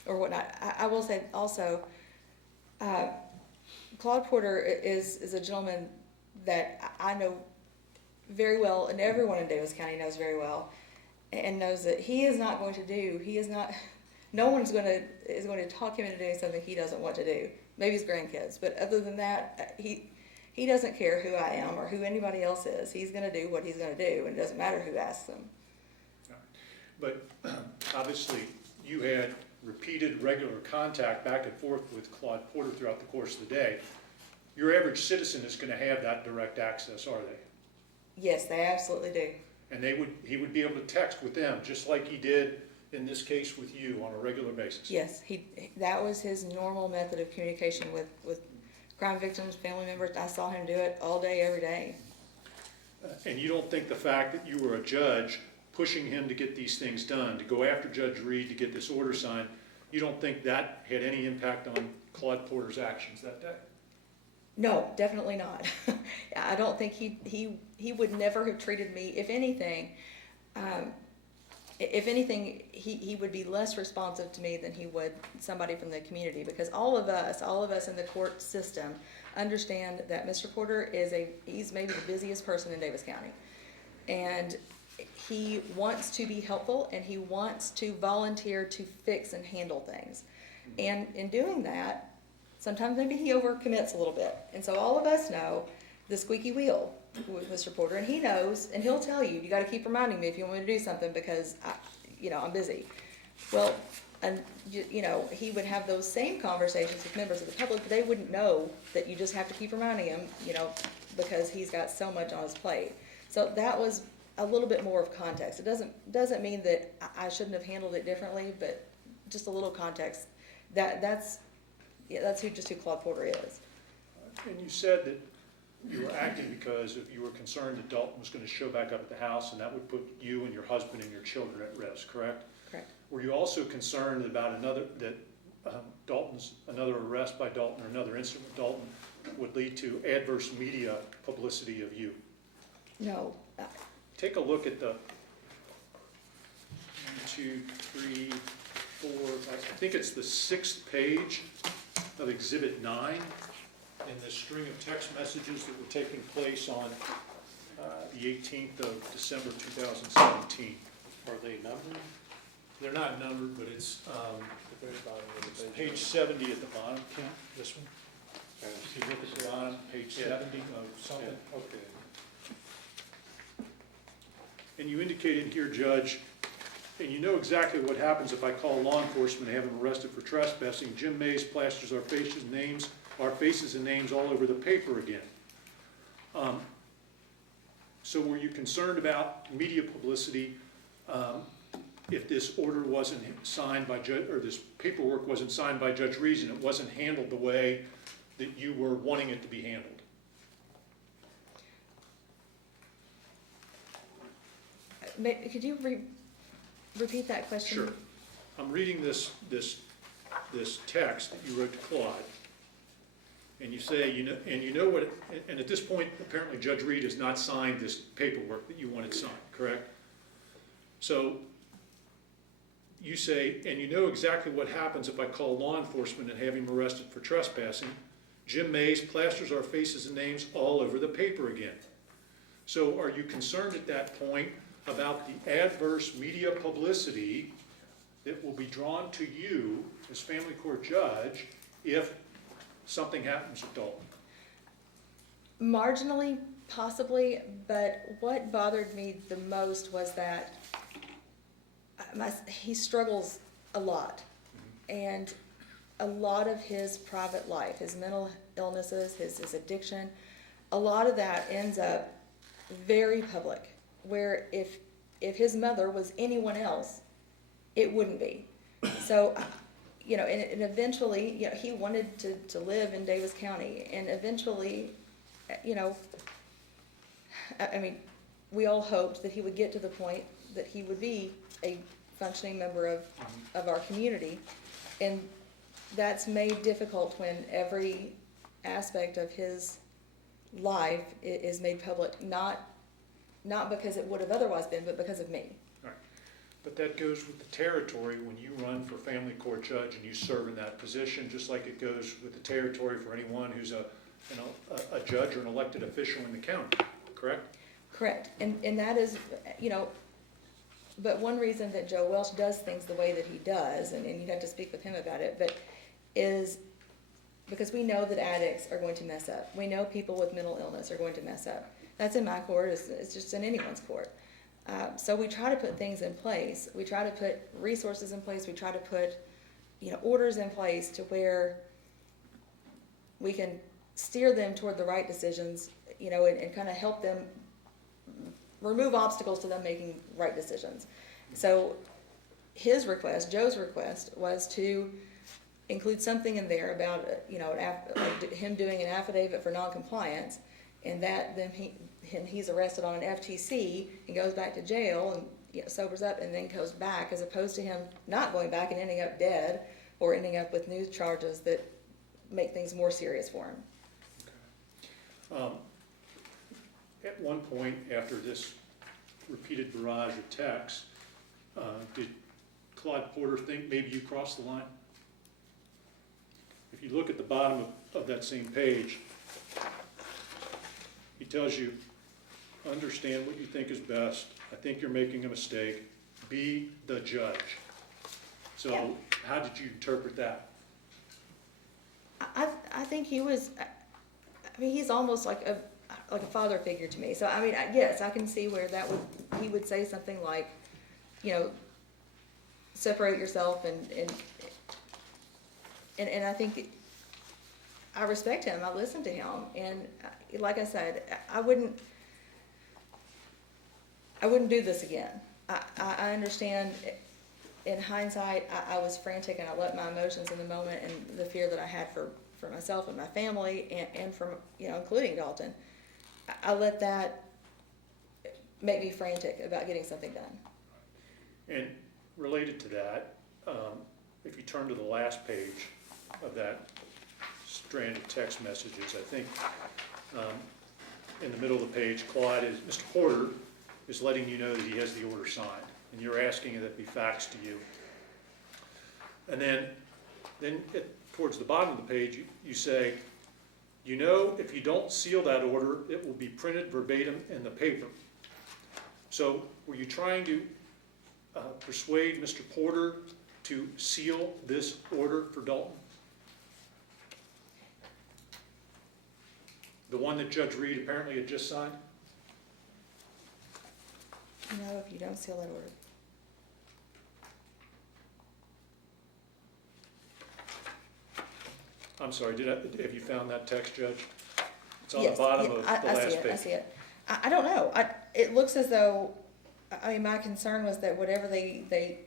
or whatnot. I will say also, Claude Porter is a gentleman that I know very well, and everyone in Davis County knows very well, and knows that he is not going to do, no one's going to talk him into doing something he doesn't want to do. Maybe his grandkids, but other than that, he doesn't care who I am or who anybody else is. He's going to do what he's going to do, and it doesn't matter who asks him. But obviously, you had repeated regular contact back and forth with Claude Porter throughout the course of the day. Your average citizen is going to have that direct access, are they? Yes, they absolutely do. And he would be able to text with them, just like he did in this case with you on a regular basis. Yes, that was his normal method of communication with crime victims, family members. I saw him do it all day, every day. And you don't think the fact that you were a judge pushing him to get these things done, to go after Judge Reed to get this order signed, you don't think that had any impact on Claude Porter's actions that day? No, definitely not. I don't think he would never have treated me. If anything, he would be less responsive to me than he would somebody from the community, because all of us in the court system understand that Mr. Porter he's maybe the busiest person in Davis County, and he wants to be helpful and he wants to volunteer to fix and handle things, and in doing that, sometimes maybe he overcommits a little bit. And so all of us know the squeaky wheel with Mr. Porter, and he knows, and he'll tell you got to keep reminding me if you want me to do something because I'm busy. Well, and he would have those same conversations with members of the public, but they wouldn't know that you just have to keep reminding him, because he's got so much on his plate. So that was a little bit more of context. It doesn't mean that I shouldn't have handled it differently, but just a little context. That's who Claude Porter is. And you said that you were acting because you were concerned that Dalton was going to show back up at the house, and that would put you and your husband and your children at risk, correct? Correct. Were you also concerned about another arrest by Dalton or another incident with Dalton would lead to adverse media publicity of you? No. Take a look at the 1, 2, 3, 4, I think it's the 6th page of Exhibit 9 in this string of text messages that were taking place on the 18th of December 2017. Are they numbered? They're not numbered, but it's The very bottom of the page 70 at the bottom, Kent, this one. Okay. If you look at the bottom, page 70 of something. Okay. And you indicated here, Judge, and you know exactly what happens if I call law enforcement and have him arrested for trespassing. Jim Mays plasters our faces and names all over the paper again. So were you concerned about media publicity if this order wasn't signed by Judge, or this paperwork wasn't signed by Judge Reed and it wasn't handled the way that you were wanting it to be handled? Could you repeat that question? Sure. I'm reading this text that you wrote to Claude, and you say, and at this point, apparently Judge Reed has not signed this paperwork that you wanted signed, correct? So you say, and you know exactly what happens if I call law enforcement and have him arrested for trespassing. Jim Mays plasters our faces and names all over the paper again. So are you concerned at that point about the adverse media publicity that will be drawn to you as family court judge if something happens with Dalton? Marginally, possibly, but what bothered me the most was that he struggles a lot. And a lot of his private life, his mental illnesses, his addiction, a lot of that ends up very public, where if his mother was anyone else, it wouldn't be. So, and eventually, he wanted to live in Davis County, and eventually, I mean, we all hoped that he would get to the point that he would be a functioning member of our community, and that's made difficult when every aspect of his life is made public, not because it would have otherwise been, but because of me. All right. But that goes with the territory when you run for family court judge and you serve in that position, just like it goes with the territory for anyone who's a judge or an elected official in the county, correct? Correct, and that is, but one reason that Joe Welch does things the way that he does, and you'd have to speak with him about it, but is because we know that addicts are going to mess up. We know people with mental illness are going to mess up. That's in my court, it's just in anyone's court. So we try to put things in place. We try to put resources in place. We try to put, orders in place to where we can steer them toward the right decisions, and kind of help them remove obstacles to them making right decisions. So his request, Joe's request, was to include something in there about, him doing an affidavit for noncompliance, and that then he's arrested on an FTC and goes back to jail and sobers up and then goes back, as opposed to him not going back and ending up dead or ending up with new charges that make things more serious for him. Okay. At one point after this repeated barrage of texts, did Claude Porter think maybe you crossed the line? If you look at the bottom of that same page, he tells you, understand what you think is best. I think you're making a mistake. Be the judge. So Yeah. How did you interpret that? I think he was, he's almost like a father figure to me. So, yes, I can see where he would say something like, separate yourself and I think I respect him. I listen to him. And like I said, I wouldn't do this again. I understand in hindsight, I was frantic and I let my emotions in the moment and the fear that I had for myself and my family and from, including Dalton. I let that make me frantic about getting something done. And related to that, if you turn to the last page of that strand of text messages, I think in the middle of the page, Mr. Porter is letting you know that he has the order signed, and you're asking that it be faxed to you. And then towards the bottom of the page, you say, if you don't seal that order, it will be printed verbatim in the paper. So were you trying to persuade Mr. Porter to seal this order for Dalton? The one that Judge Reed apparently had just signed? No, if you don't seal that order. I'm sorry, have you found that text, Judge? It's on Yes, the bottom yeah, of the I last see it, page. I see it. I don't know. It looks as though, my concern was that whatever they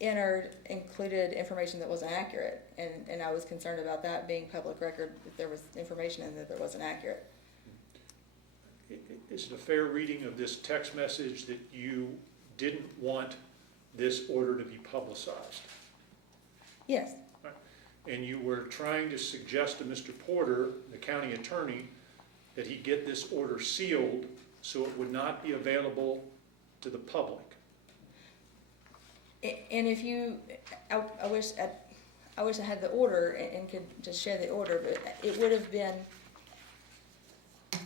entered included information that wasn't accurate, and I was concerned about that being public record, if there was information in there that wasn't accurate. Is it a fair reading of this text message that you didn't want this order to be publicized? Yes, And you were trying to suggest to Mr. Porter, the county attorney, that he get this order sealed so it would not be available to the public. and if you, I wish I had the order and could just share the order, but it would have been,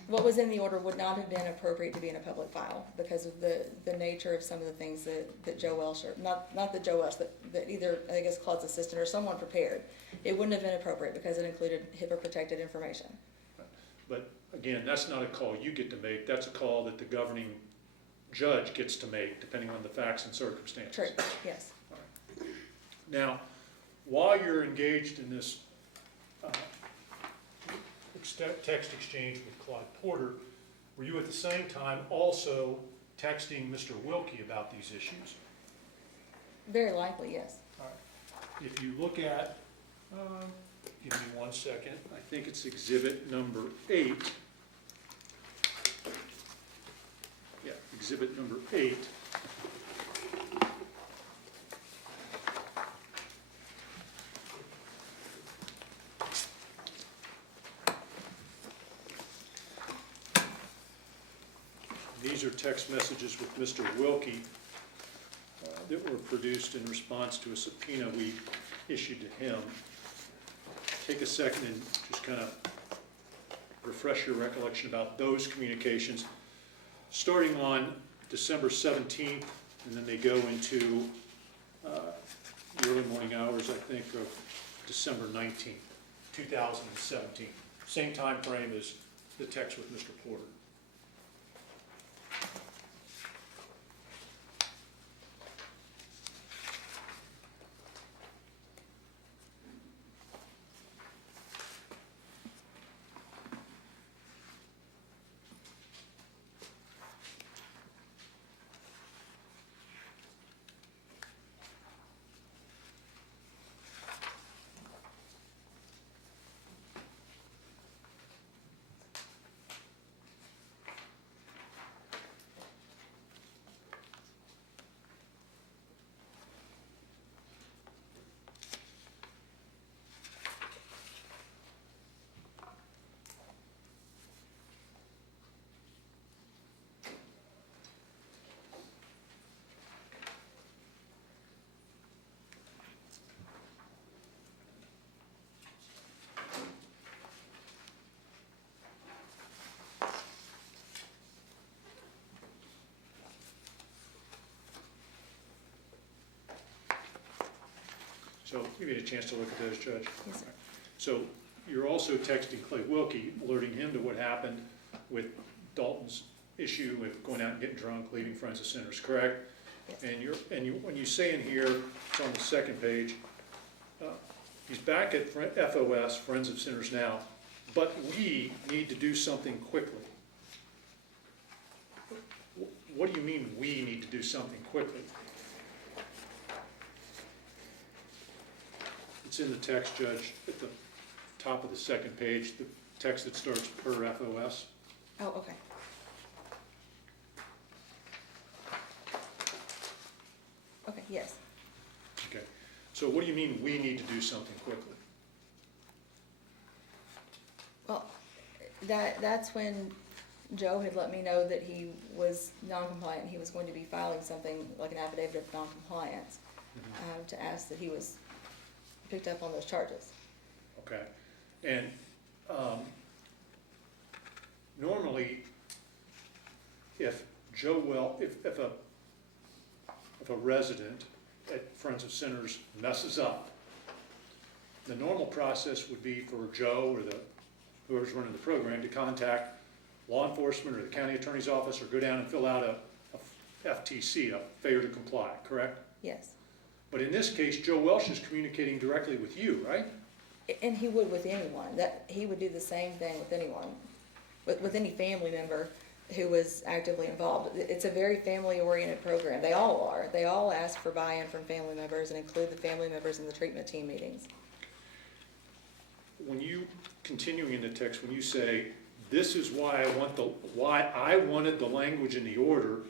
What was in the order would not have been appropriate to be in a public file because of the nature of some of the things that Joe Welsh, or not that Joe Welsh, that either, I guess, Claude's assistant or someone prepared. It wouldn't have been appropriate because it included HIPAA-protected information. But again, that's not a call you get to make, that's a call that the governing judge gets to make, depending on the facts and circumstances. True, yes. Now, while you're engaged in this text exchange with Claude Porter, were you at the same time also texting Mr. Wilkie about these issues? Very likely, yes. All right. If you look at, give me 1 second, I think it's exhibit number 8. Yeah, exhibit number 8. These are text messages with Mr. Wilkie that were produced in response to a subpoena we issued to him. Take a second and just kind of refresh your recollection about those communications, starting on December 17th, and then they go into the early morning hours, I think, of December 19th, 2017. Same time frame as the text with Mr. Porter. So you get a chance to look at those, Judge? Yes, sir. So you're also texting Clay Wilkie, alerting him to what happened with Dalton's issue with going out and getting drunk, leaving Friends of Sinners, correct? Yes. And when you say in here, it's on the second page, he's back at FOS, Friends of Sinners now, but we need to do something quickly. What do you mean, we need to do something quickly? It's in the text, Judge, at the top of the second page, the text that starts per FOS. Oh, okay. Okay, yes. Okay. So what do you mean, we need to do something quickly? Well, that's when Joe had let me know that he was non-compliant, and he was going to be filing something like an affidavit of non-compliance, to ask that he was picked up on those charges. Okay. And normally, if a resident at Friends of Sinners messes up, the normal process would be for Joe or whoever's running the program to contact law enforcement or the county attorney's office or go down and fill out a FTC, a failure to comply, correct? Yes. But in this case, Joe Welsh is communicating directly with you, right? And he would with anyone, that he would do the same thing with anyone, with any family member who was actively involved. It's a very family-oriented program. They all are. They all ask for buy-in from family members and include the family members in the treatment team meetings. When you, continuing in the text, when you say, this is why I wanted the language in the order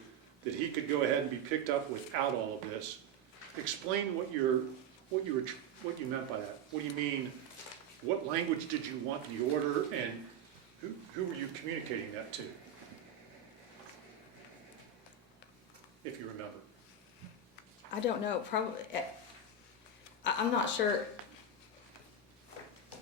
that he could go ahead and be picked up without all of this, explain what you meant by that. What do you mean? What language did you want in the order, and who were you communicating that to? If you remember. I don't know, probably, I'm not sure,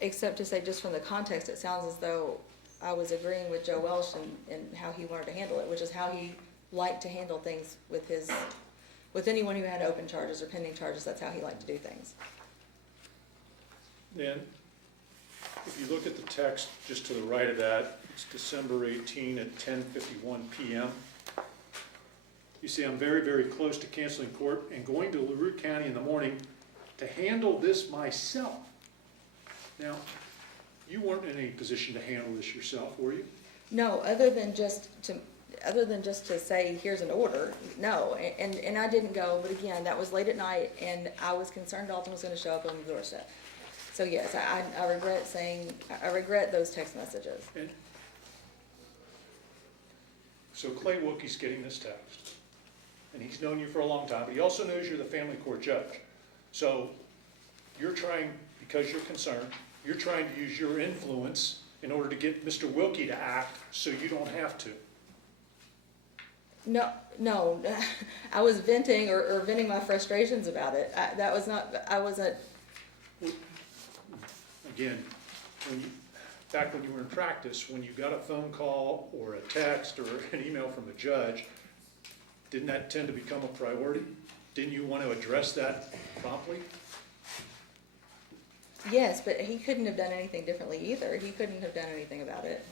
except to say just from the context, it sounds as though I was agreeing with Joe Welsh and how he wanted to handle it, which is how he liked to handle things with anyone who had open charges or pending charges. That's how he liked to do things. Then, if you look at the text just to the right of that, it's December 18 at 10:51 p.m. You see, I'm very, very close to canceling court and going to LaRue County in the morning to handle this myself. Now, you weren't in any position to handle this yourself, were you? No, other than just to say, here's an order, no, and I didn't go, but again, that was late at night, and I was concerned Dalton was gonna show up on the doorstep. So yes, I regret those text messages. And so Clay Wilkie's getting this text, and he's known you for a long time, but he also knows you're the family court judge. So you're trying, because you're concerned, you're trying to use your influence in order to get Mr. Wilkie to act so you don't have to. No, I was venting or venting my frustrations about it. I wasn't, Again, back when you were in practice, when you got a phone call or a text or an email from a judge, didn't that tend to become a priority? Didn't you want to address that promptly? yes, but he couldn't have done anything differently either. He couldn't have done anything about it.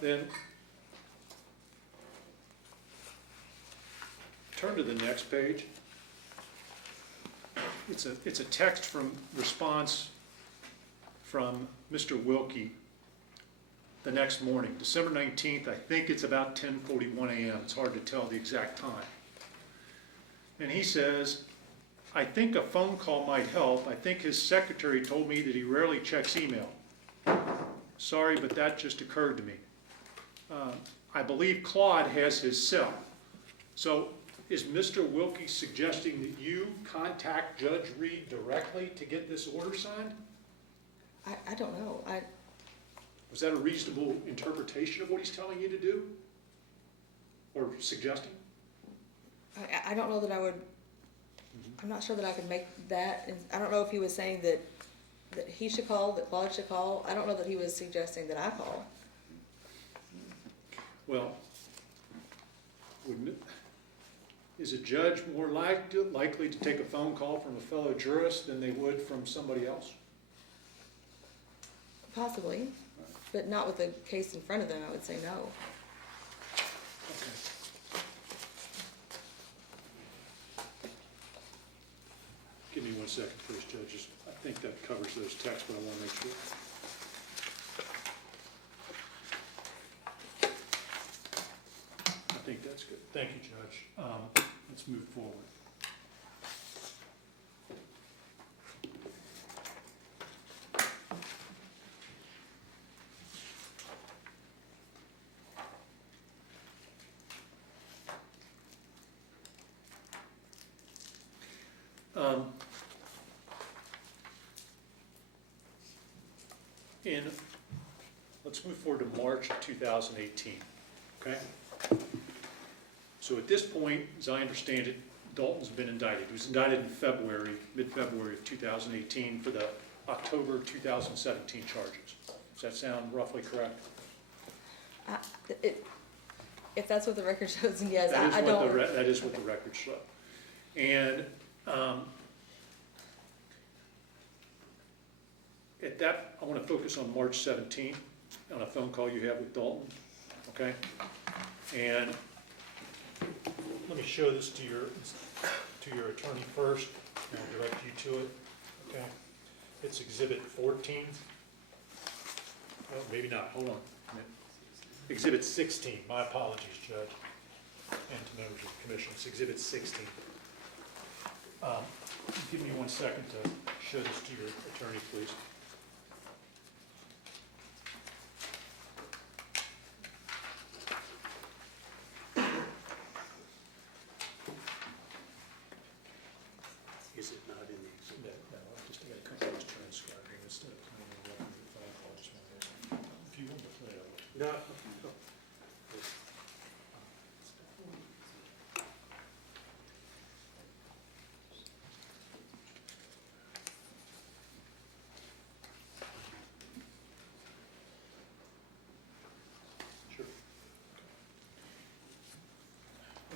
Then turn to the next page. It's a text from response from Mr. Wilkie the next morning, December 19th. I think it's about 10:41 a.m. It's hard to tell the exact time. And he says, I think a phone call might help. I think his secretary told me that he rarely checks email. Sorry, but that just occurred to me. I believe Claude has his cell. So is Mr. Wilkie suggesting that you contact Judge Reed directly to get this order signed? I don't know. Was that a reasonable interpretation of what he's telling you to do? Or suggesting? I don't know that I would, I'm not sure that I could make that. I don't know if he was saying that he should call, that Claude should call. I don't know that he was suggesting that I call. Well, is a judge more likely to take a phone call from a fellow jurist than they would from somebody else? Possibly, but not with the case in front of them, I would say no. Okay. Give me 1 second, please, judges. I think that covers those texts, but I want to make sure. I think that's good. Thank you, Judge. Let's move forward. Let's move forward to March of 2018, okay? So at this point, as I understand it, Dalton's been indicted. He was indicted in February, mid-February of 2018 for the October 2017 charges. Does that sound roughly correct? If that's what the record shows, then yes, That is I don't. that is what the records show. And at that, I want to focus on March 17th, on a phone call you had with Dalton, okay? And let me show this to your attorney first, and I'll direct you to it, okay? It's Exhibit 14. Oh, maybe not, hold on. Exhibit 16, my apologies, Judge, and to members of the commission. It's Exhibit 16. Give me 1 second to show this to your attorney, please. Is it not in the exhibit? No, just I got to cut this transcribe here instead of playing the record of the phone call. Just wanted to- If you want to play it. No.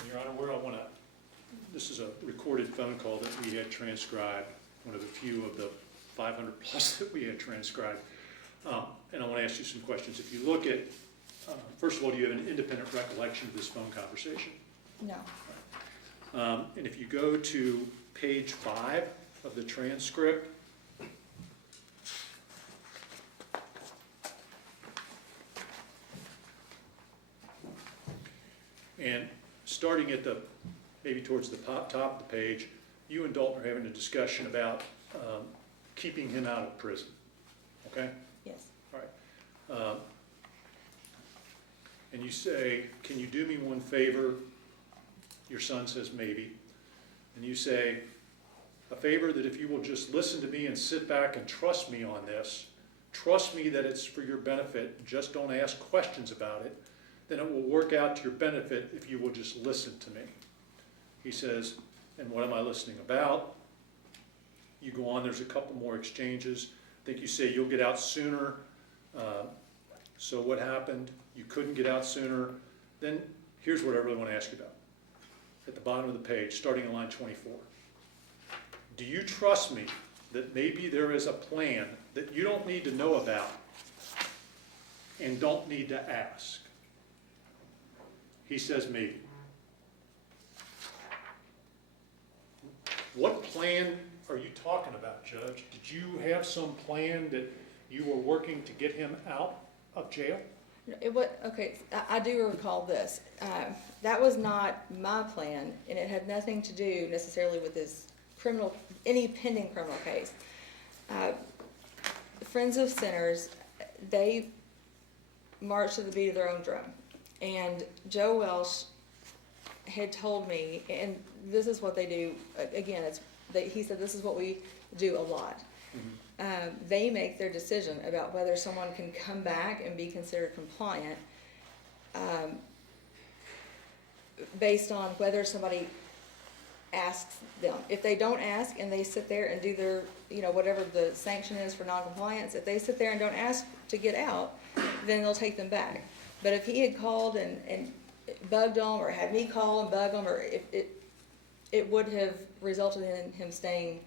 Your Honor, where I want to, this is a recorded phone call that we had transcribed, one of the few of the 500 plus that we had transcribed. And I want to ask you some questions. If you look at, first of all, do you have an independent recollection of this phone conversation? No. And if you go to page 5 of the transcript, and starting at the, maybe towards the top of the page, you and Dalton are having a discussion about keeping him out of prison, okay? Yes. All right. And you say, can you do me one favor? Your son says maybe. And you say, a favor that if you will just listen to me and sit back and trust me on this, trust me that it's for your benefit, just don't ask questions about it, then it will work out to your benefit if you will just listen to me. He says, and what am I listening about? You go on, there's a couple more exchanges. I think you say you'll get out sooner. So what happened? You couldn't get out sooner. Then here's what I really want to ask you about. At the bottom of the page, starting in line 24. Do you trust me that maybe there is a plan that you don't need to know about and don't need to ask? He says maybe. What plan are you talking about, Judge? Did you have some plan that you were working to get him out of jail? Okay, I do recall this. That was not my plan, and it had nothing to do necessarily with his any pending criminal case. Friends of Sinners, they marched to the beat of their own drum. And Joe Welsh had told me, and this is what they do, again, he said this is what we do a lot. They make their decision about whether someone can come back and be considered compliant based on whether somebody asks them. If they don't ask and they sit there and do their, whatever the sanction is for noncompliance, if they sit there and don't ask to get out, then they'll take them back. But if he had called and bugged them, or had me call and bug them, or if it would have resulted in him staying,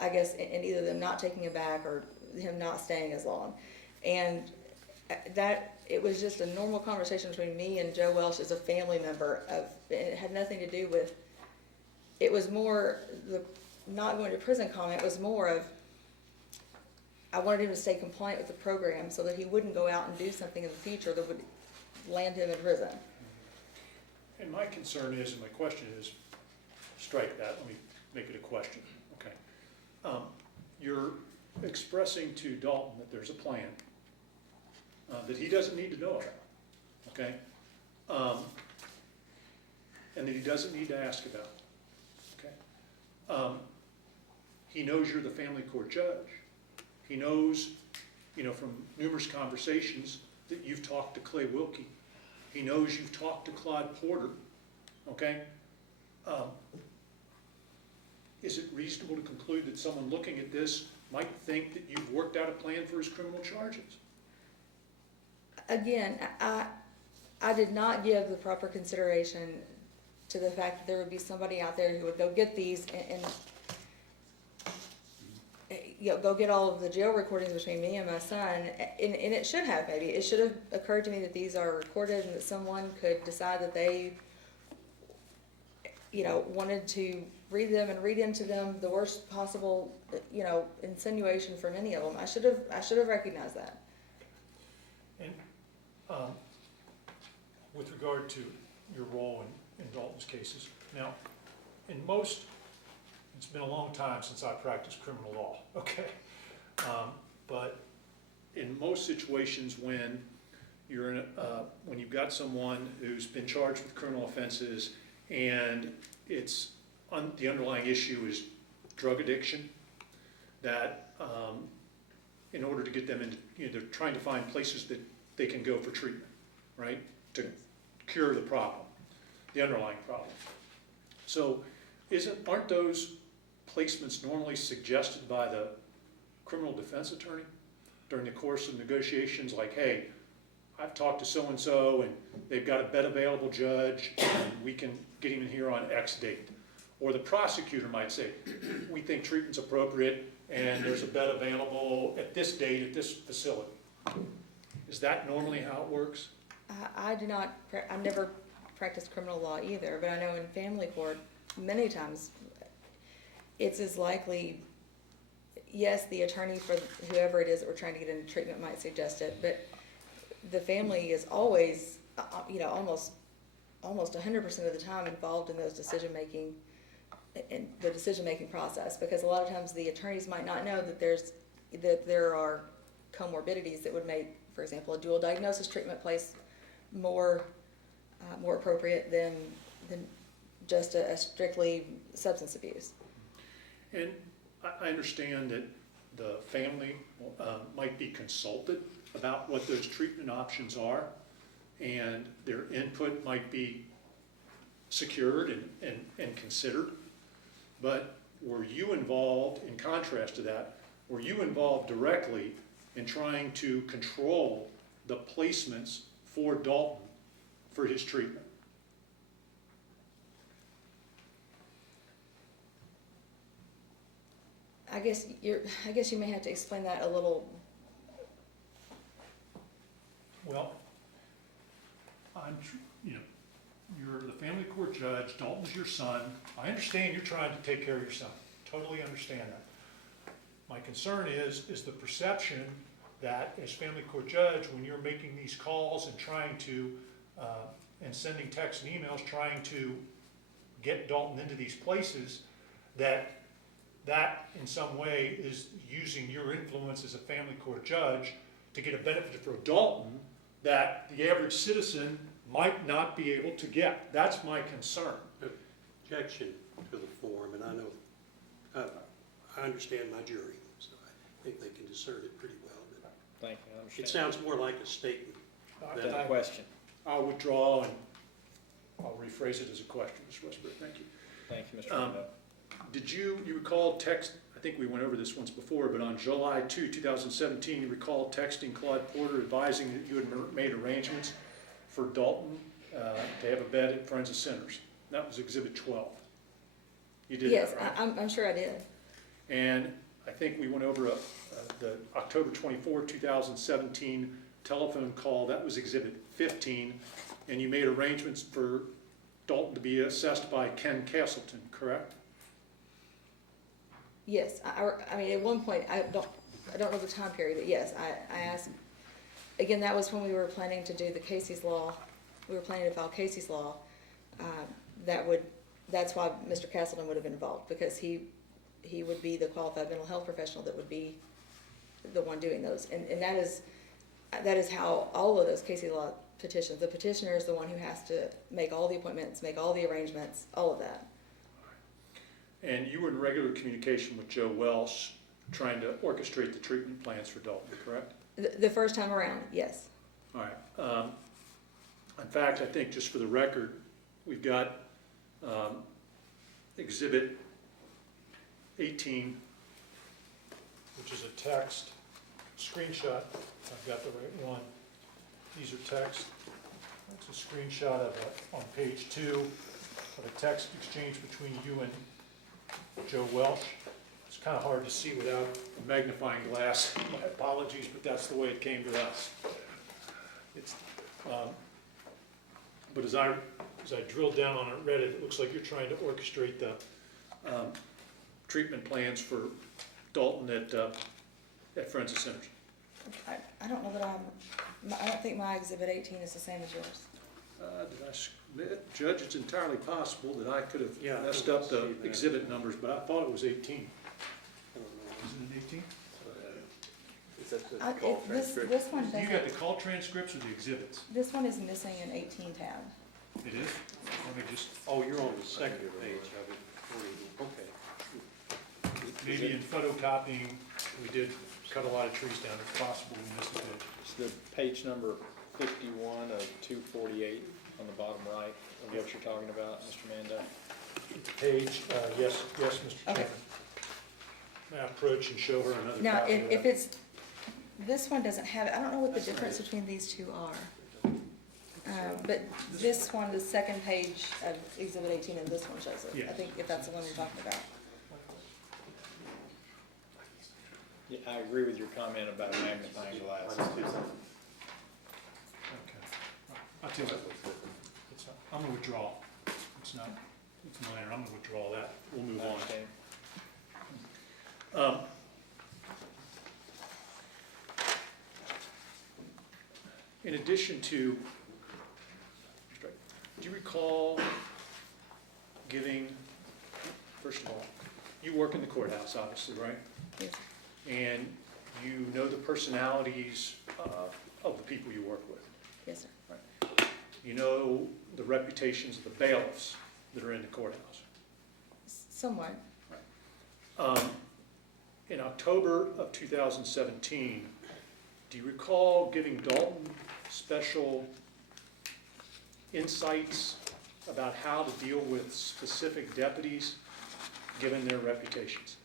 I guess, in either them not taking him back or him not staying as long. And that, it was just a normal conversation between me and Joe Welsh as a family member and it had nothing to do with, it was more, the not going to prison comment was more of, I wanted him to stay compliant with the program so that he wouldn't go out and do something in the future that would land him in prison. And my concern is, and my question is, strike that, let me make it a question, okay? You're expressing to Dalton that there's a plan that he doesn't need to know about, okay? And that he doesn't need to ask about, okay? He knows you're the family court judge. He knows, from numerous conversations that you've talked to Clay Wilkie. He knows you've talked to Claude Porter, okay? Is it reasonable to conclude that someone looking at this might think that you've worked out a plan for his criminal charges? Again, I did not give the proper consideration to the fact that there would be somebody out there who would go get these and go get all of the jail recordings between me and my son, and it should have, maybe. It should have occurred to me that these are recorded and that someone could decide that they, wanted to read them and read into them the worst possible, insinuation from any of them. I should have recognized that. And with regard to your role in Dalton's cases, now, in most, it's been a long time since I practiced criminal law, okay? But in most situations when you're when you've got someone who's been charged with criminal offenses and the underlying issue is drug addiction, that in order to get them into, they're trying to find places that they can go for treatment, right? To cure the problem, the underlying problem. So aren't those placements normally suggested by the criminal defense attorney during the course of negotiations, like, hey, I've talked to so-and-so, and they've got a bed available, judge, and we can get him in here on X date. Or the prosecutor might say, we think treatment's appropriate, and there's a bed available at this date at this facility. Is that normally how it works? I do not, I've never practiced criminal law either, but I know in family court, many times, it's as likely, yes, the attorney for whoever it is that we're trying to get into treatment might suggest it, but the family is always, almost 100% of the time involved in those decision-making, in the decision-making process, because a lot of times the attorneys might not know that there are comorbidities that would make, for example, a dual diagnosis treatment place more appropriate than just a strictly substance abuse. And I understand that the family might be consulted about what those treatment options are, and their input might be secured and considered. But were you involved, in contrast to that, were you involved directly in trying to control the placements for Dalton for his treatment? I guess you may have to explain that a little. Well, you're the family court judge, Dalton's your son. I understand you're trying to take care of your son. Totally understand that. My concern is the perception that as family court judge, when you're making these calls and trying to, and sending texts and emails, trying to get Dalton into these places, that in some way is using your influence as a family court judge to get a benefit for Dalton that the average citizen might not be able to get. That's my concern. Objection to the form, and I know, I understand my jury, so I think they can discern it pretty well. But Thank you, I understand. it sounds more like a statement. Then a question. I'll withdraw and I'll rephrase it as a question, Mr. Westbrook. Thank you. Thank you, Mr. Rando. Did you recall text, I think we went over this once before, but on July 2, 2017, you recall texting Claude Porter advising that you had made arrangements for Dalton to have a bed at Forensic Centers. That was Exhibit 12. You did Yes, that, right? I'm sure I did. And I think we went over the October 24, 2017 telephone call. That was Exhibit 15. And you made arrangements for Dalton to be assessed by Ken Castleton, correct? Yes, I mean, at one point, I don't know the time period, but yes, I asked, again, that was when we were planning to do the Casey's Law. We were planning to file Casey's Law. That's why Mr. Castleton would have been involved, because he would be the qualified mental health professional that would be the one doing those. And that is how all of those Casey's Law petitions, the petitioner is the one who has to make all the appointments, make all the arrangements, all of that. And you were in regular communication with Joe Welsh, trying to orchestrate the treatment plans for Dalton, correct? The first time around, yes. All right. In fact, I think just for the record, we've got Exhibit 18, which is a text screenshot. I've got the right one. These are text. That's a screenshot of on page 2 of a text exchange between you and Joe Welsh. It's kind of hard to see without a magnifying glass. My apologies, but that's the way it came to us. But as I drilled down on it, read it, it looks like you're trying to orchestrate the treatment plans for Dalton at Forensic Centers. I don't know that I don't think my Exhibit 18 is the same as yours. Did I submit? Judge, it's entirely possible that I could have Yeah, I messed don't up the see that. exhibit numbers, but I thought it was 18. I don't know. Isn't it 18? Is that the call This transcript? one You got doesn't, the call transcripts or the exhibits? this one is missing an 18 tab. It is? Let me just, Oh, you're on the second page of it. Okay. maybe in photocopying, we did cut a lot of trees down. It's possible we missed a bit. It's the page number 51 of 248 on the bottom right of what you're talking about, Mr. Mando. Page, yes, Mr. Okay. Chairman. May I approach and show her another Now, copy of if that? it's, This one doesn't have it. I don't know what the difference between these two are. But this one, the second page of Exhibit 18, and this one shows it. Yes. I think if that's the one you're talking about. Yeah, I agree with your comment about a magnifying glass. Okay. I'll tell you what, I'm gonna withdraw. It's minor, I'm gonna withdraw that. We'll move I on. understand. In addition to, do you recall giving, first of all, you work in the courthouse, obviously, right? Yes. And you know the personalities of the people you work with. Yes, sir. You know the reputations of the bailiffs that are in the courthouse. Somewhat. In October of 2017, do you recall giving Dalton special insights about how to deal with specific deputies, given their reputations?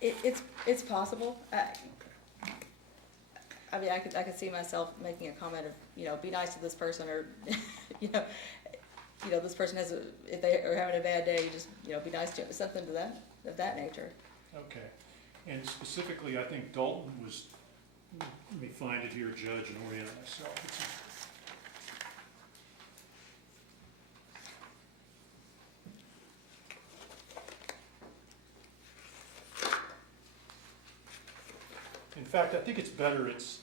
It's possible. I mean, I could see myself making a comment of, be nice to this person, or, this person if they are having a bad day, just, be nice to them, something of that nature. Okay. And specifically, I think Dalton was, let me find it here, Judge, and orient myself. In fact, I think it's better, it's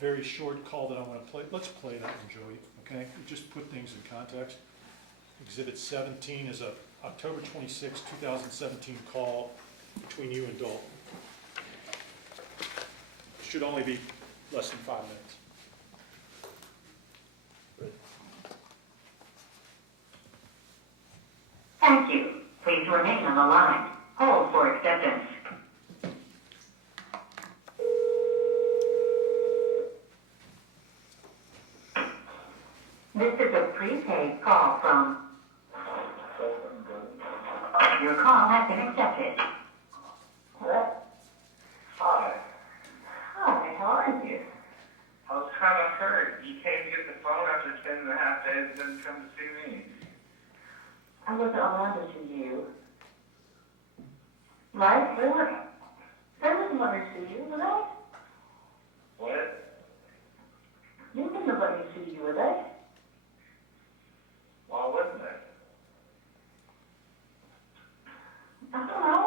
very short call that I want to play. Let's play that one, Joey, okay? Just put things in context. Exhibit 17 is a October 26, 2017 call between you and Dalton. Should only be less than 5 minutes. Thank you. Please remain on the line. Hold for acceptance. This is a prepaid call from... Your call has been accepted. Hello? Hi. Hi, how are you? I was kind of hurt. You came to get the phone after 10.5 days and didn't come to see me. I wasn't allowed to see you. Right? They wouldn't let me see you, would they? What? You wouldn't have let me see you, would they? Why wouldn't they? I don't know.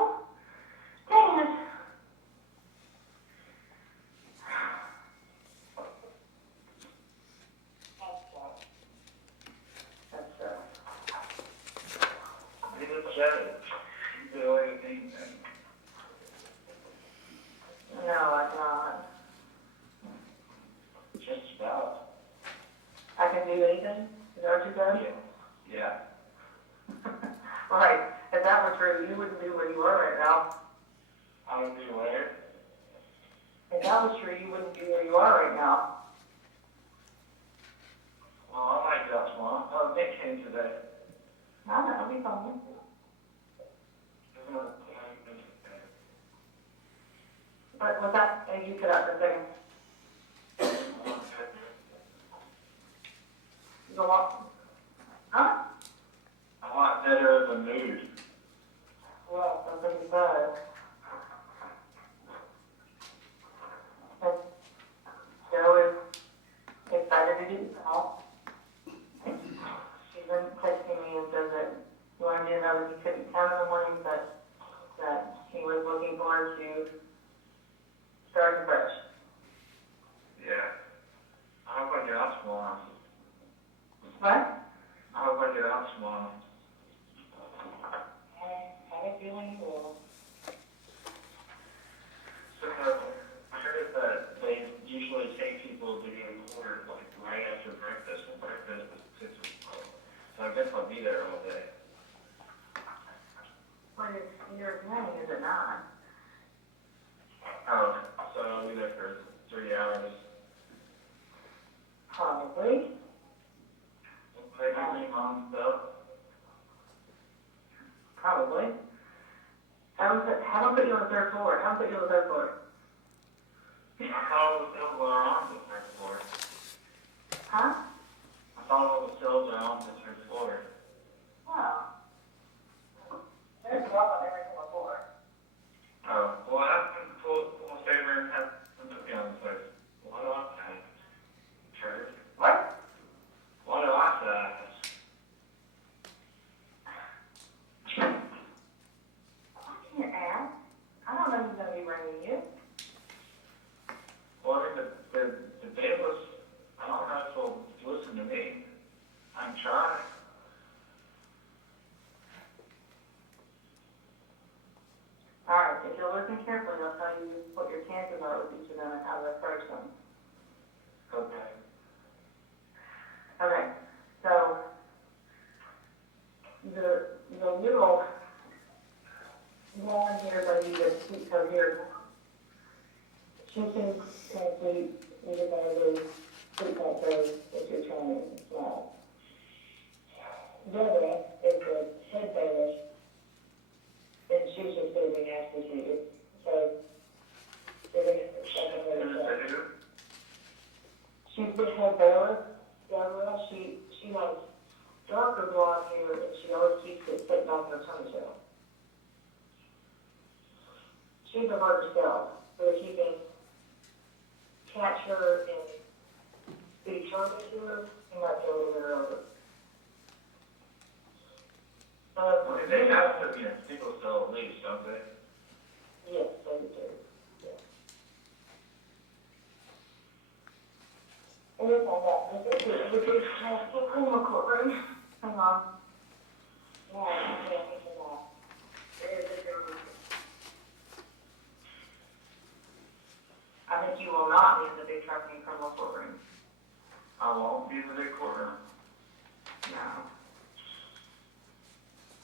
Dang it. You just said it. You do anything. No, I'm not. Just about. I can do anything? Is that what you said? Yeah. Right. If that were true, you wouldn't be where you are right now. I don't do where. If that was true, you wouldn't be where you are right now. Well, I like that one. Oh, Nick came today. I know, I'll be fine. But was that, you cut out for a second. You want, huh? A lot better of a mood. Well, something does. And Joe is excited to do so. She's been texting me and says that he wanted me to know that he couldn't come in the morning, but that he was looking forward to starting fresh. Yeah. I hope I get out tomorrow. What? I hope I get out tomorrow. I have a feeling you will. So, I heard that they usually take people to get quartered like right after breakfast, and breakfast is 6 o'clock. So I guess I'll be there all day. When it's your planning, is it not? Oh, so I'll be there for 3 hours. Probably. Maybe my mom's stuff. Probably. Have them put you on the third floor. Have them put you on the third floor. I thought it was still going on the third floor. Huh? I thought all the cells are on the third floor. Wow. There's a lot on every single floor. Oh, well, I have to pull a favor and have them put me on the third. Why do I have to? Turd. What? Why do I have to ask? I can't ask. I don't know who's gonna be bringing you. Well, I mean, the bailiffs, I don't know if they'll listen to me. I'm trying. Alright, if you'll listen carefully, I'll tell you what your chances are with each of them and how to approach them. Okay. Okay, so, the little woman here, lady that speaks over here, she can sleep even though the sleep like those that you're trying to small. Deborah is the head bailiff, and she's just being asked to see it, so, they're gonna, Who's the who? she's the head bailiff, Deborah, she has darker blonde hair, and she always keeps it sitting on her ponytail. She's a hard to sell, but if you can catch her and be charming to her, you might be able to win her over. I mean, they have to be in a single cell at least, don't they? Yes, they do, yeah. And it's all that, the big, criminal courtroom, hang on. Yeah, I can't think of that. There is a big room. I think you will not be in the big trucking criminal courtroom. I won't be in the big courtroom. No.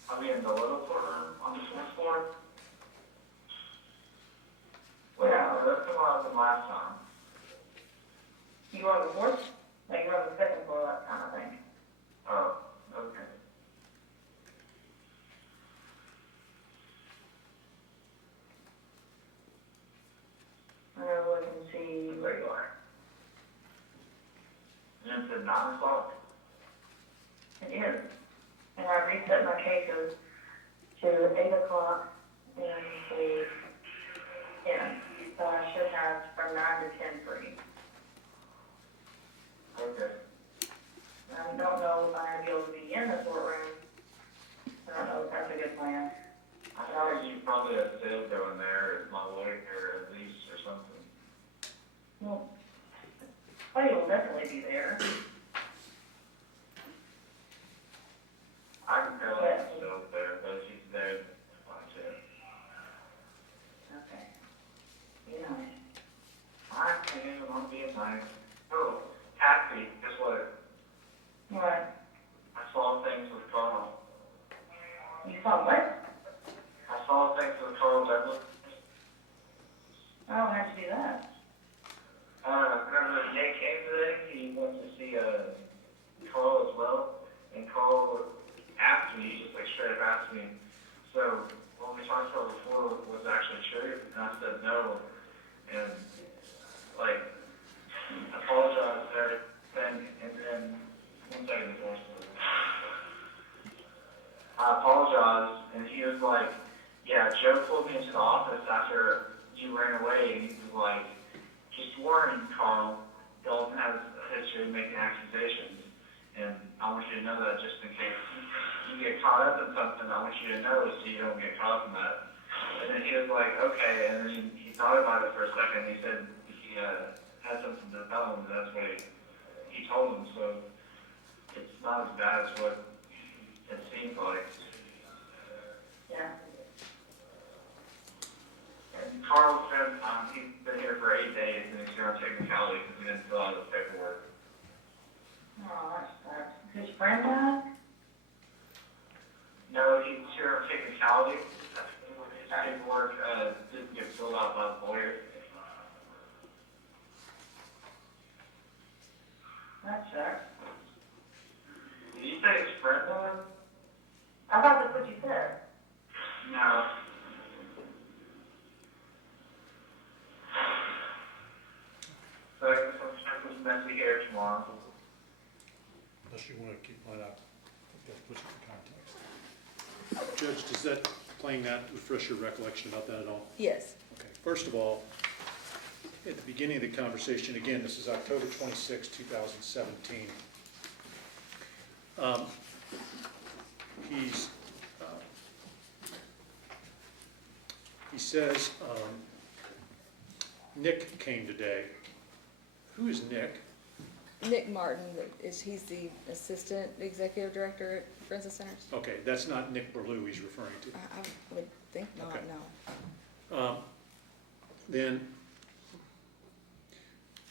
I'll be in the little courtroom on the fourth floor. Well, yeah, that's the one I was in last time. You were on the fourth? No, you were on the second floor last time, I think. Oh, okay. I'm gonna look and see where you are. And it's at 9 o'clock. It is. And I reset my cases to 8 o'clock and to 10. So I should have from 9 to 10 free. Okay. I don't know if I'm gonna be able to be in the courtroom. I don't know if that's a good plan. I thought you probably have sales going there as my lawyer at least or something. Well, Buddy will definitely be there. I can tell that sales there, but she's there. Watch it. Okay. Yeah. I can, I'm being nice. Oh, Patsy, guess what? What? I saw things with Carl. You saw what? I saw things with Carl Douglas. Oh, how'd you do that? Remember Jay came today? He went to see Carl as well, and Carl asked me, he just like straight up asked me. So what we talked about before was actually true, and I said no, and like apologized for everything, and then one second before. I apologized, and he was like, yeah, Joe pulled me into the office after you ran away, and he was like, just warning, Carl, Dalton has a history of making accusations, and I want you to know that just in case you get caught up in something, I want you to know so you don't get caught up in that. And then he was like, okay, and then he thought about it for a second, and he said he had something to tell him, and that's what he told him, so it's not as bad as what it seems like. Yeah. And Carl said he's been here for 8 days and he's here on technicality because he didn't fill out his paperwork. Oh, that sucks. His friend died? No, he's here on technicality. His paperwork didn't get filled out by the lawyer. That sucks. Did you say his friend died? I thought that's what you said. No. Judge, does that, playing that, refresh your recollection about that at all? Yes. Okay, first of all, at the beginning of the conversation, again, this is October 26, 2017. He's, he says, Nick came today. Who is Nick? Nick Martin, he's the assistant executive director at Francis Centers. Okay, that's not Nick Berlew he's referring to. I would think not, Okay. no. Then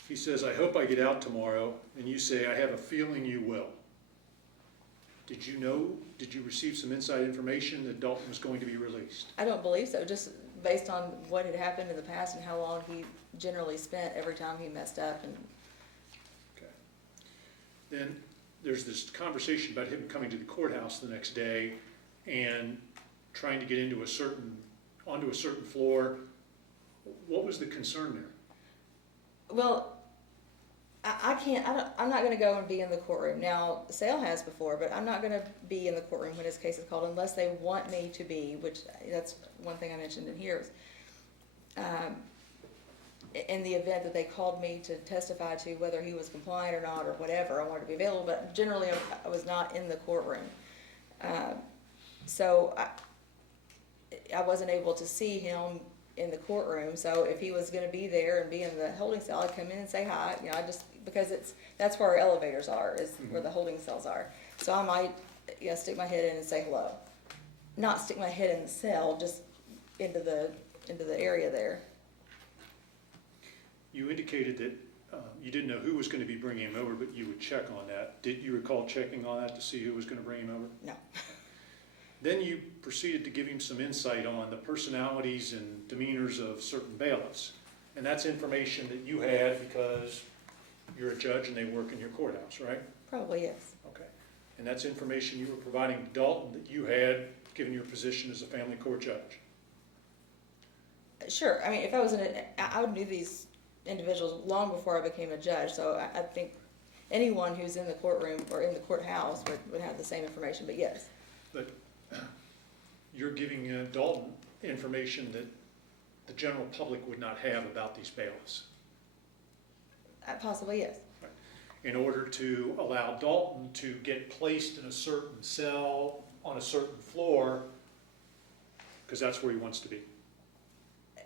he says, I hope I get out tomorrow, and you say, I have a feeling you will. Did you receive some inside information that Dalton was going to be released? I don't believe so, just based on what had happened in the past and how long he generally spent every time he messed up. And Okay. Then there's this conversation about him coming to the courthouse the next day and trying to get onto a certain floor. What was the concern there? well, I'm not gonna go and be in the courtroom. Now, Sale has before, but I'm not gonna be in the courtroom when his case is called unless they want me to be, which that's one thing I mentioned in here. In the event that they called me to testify to whether he was compliant or not or whatever, I wanted to be available, but generally I was not in the courtroom. So I wasn't able to see him in the courtroom, so if he was gonna be there and be in the holding cell, I'd come in and say hi, I just, because that's where our elevators are, is where the holding cells are. So I might, stick my head in and say hello. Not stick my head in the cell, just into the area there. You indicated that you didn't know who was going to be bringing him over, but you would check on that. Did you recall checking on that to see who was going to bring him over? No. Then you proceeded to give him some insight on the personalities and demeanors of certain bailiffs. And that's information that you had because you're a judge and they work in your courthouse, right? Probably yes. Okay. And that's information you were providing to Dalton that you had given your position as a family court judge. Sure, I mean, if I was I knew these individuals long before I became a judge, so I think anyone who's in the courtroom or in the courthouse would have the same information, but yes. But you're giving Dalton information that the general public would not have about these bailiffs. Possibly, yes. In order to allow Dalton to get placed in a certain cell on a certain floor, because that's where he wants to be.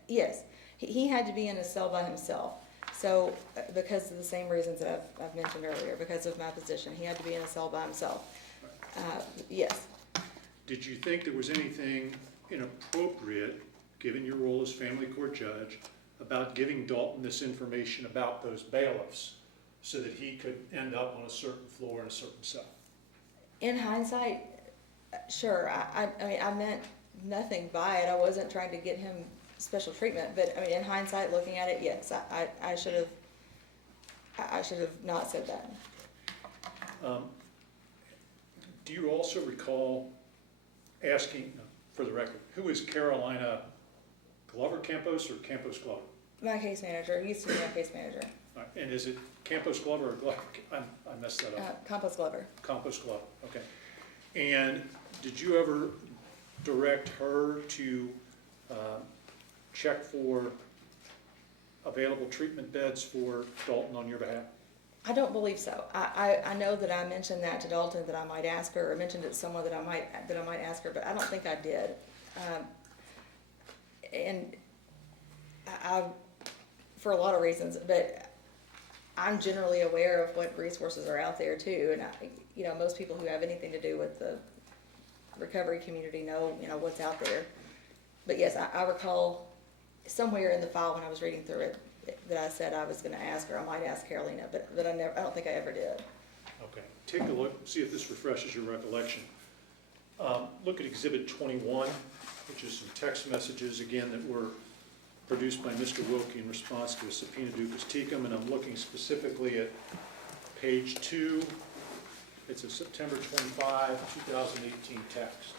Yes, he had to be in a cell by himself. So, because of the same reasons that I've mentioned earlier, because of my position, he had to be in a cell by himself. Yes. Did you think there was anything inappropriate, given your role as family court judge, about giving Dalton this information about those bailiffs so that he could end up on a certain floor in a certain cell? In hindsight, sure. I mean, I meant nothing by it. I wasn't trying to get him special treatment, but I mean, in hindsight, looking at it, yes, I should have not said that. Do you also recall asking, for the record, who is Carolina Glover Campos or Campos Glover? My case manager, he used to be my case manager. All right, and is it Campos Glover or Glover? I messed that up. Campos Glover. Campos Glover, okay. And did you ever direct her to check for available treatment beds for Dalton on your behalf? I don't believe so. I know that I mentioned that to Dalton, that I might ask her, or mentioned it to someone that I might ask her, but I don't think I did. And I, for a lot of reasons, but I'm generally aware of what resources are out there too, and most people who have anything to do with the recovery community know what's out there. But yes, I recall somewhere in the file when I was reading through it that I said I was going to ask her. I might ask Carolina, but I don't think I ever did. Okay, take a look, see if this refreshes your recollection. Look at Exhibit 21, which is some text messages, again, that were produced by Mr. Wilkie in response to a subpoena ducus tecum, and I'm looking specifically at page 2. It's a September 25, 2018 text.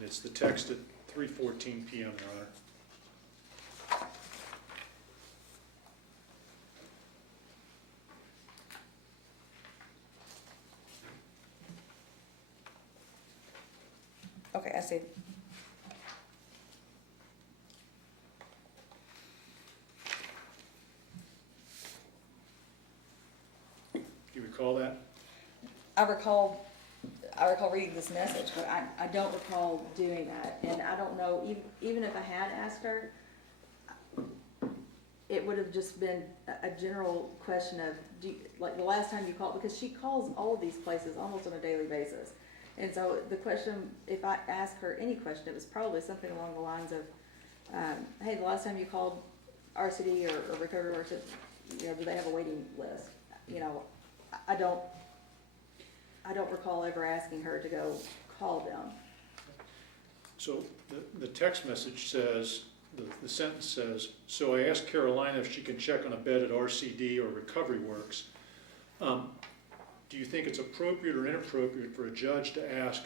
and it's the text at 3:14 PM, Your Honor. Okay, I see. Do you recall that? I recall reading this message, but I don't recall doing that, and I don't know, even if I had asked her, it would have just been a general question of, like the last time you called, because she calls all of these places almost on a daily basis. And so the question, if I ask her any question, it was probably something along the lines of, hey, the last time you called RCD or Recovery Works, you know, do they have a waiting list? You know, I don't recall ever asking her to go call them. So the text message says, the sentence says, so I asked Carolina if she can check on a bed at RCD or Recovery Works. Do you think it's appropriate or inappropriate for a judge to ask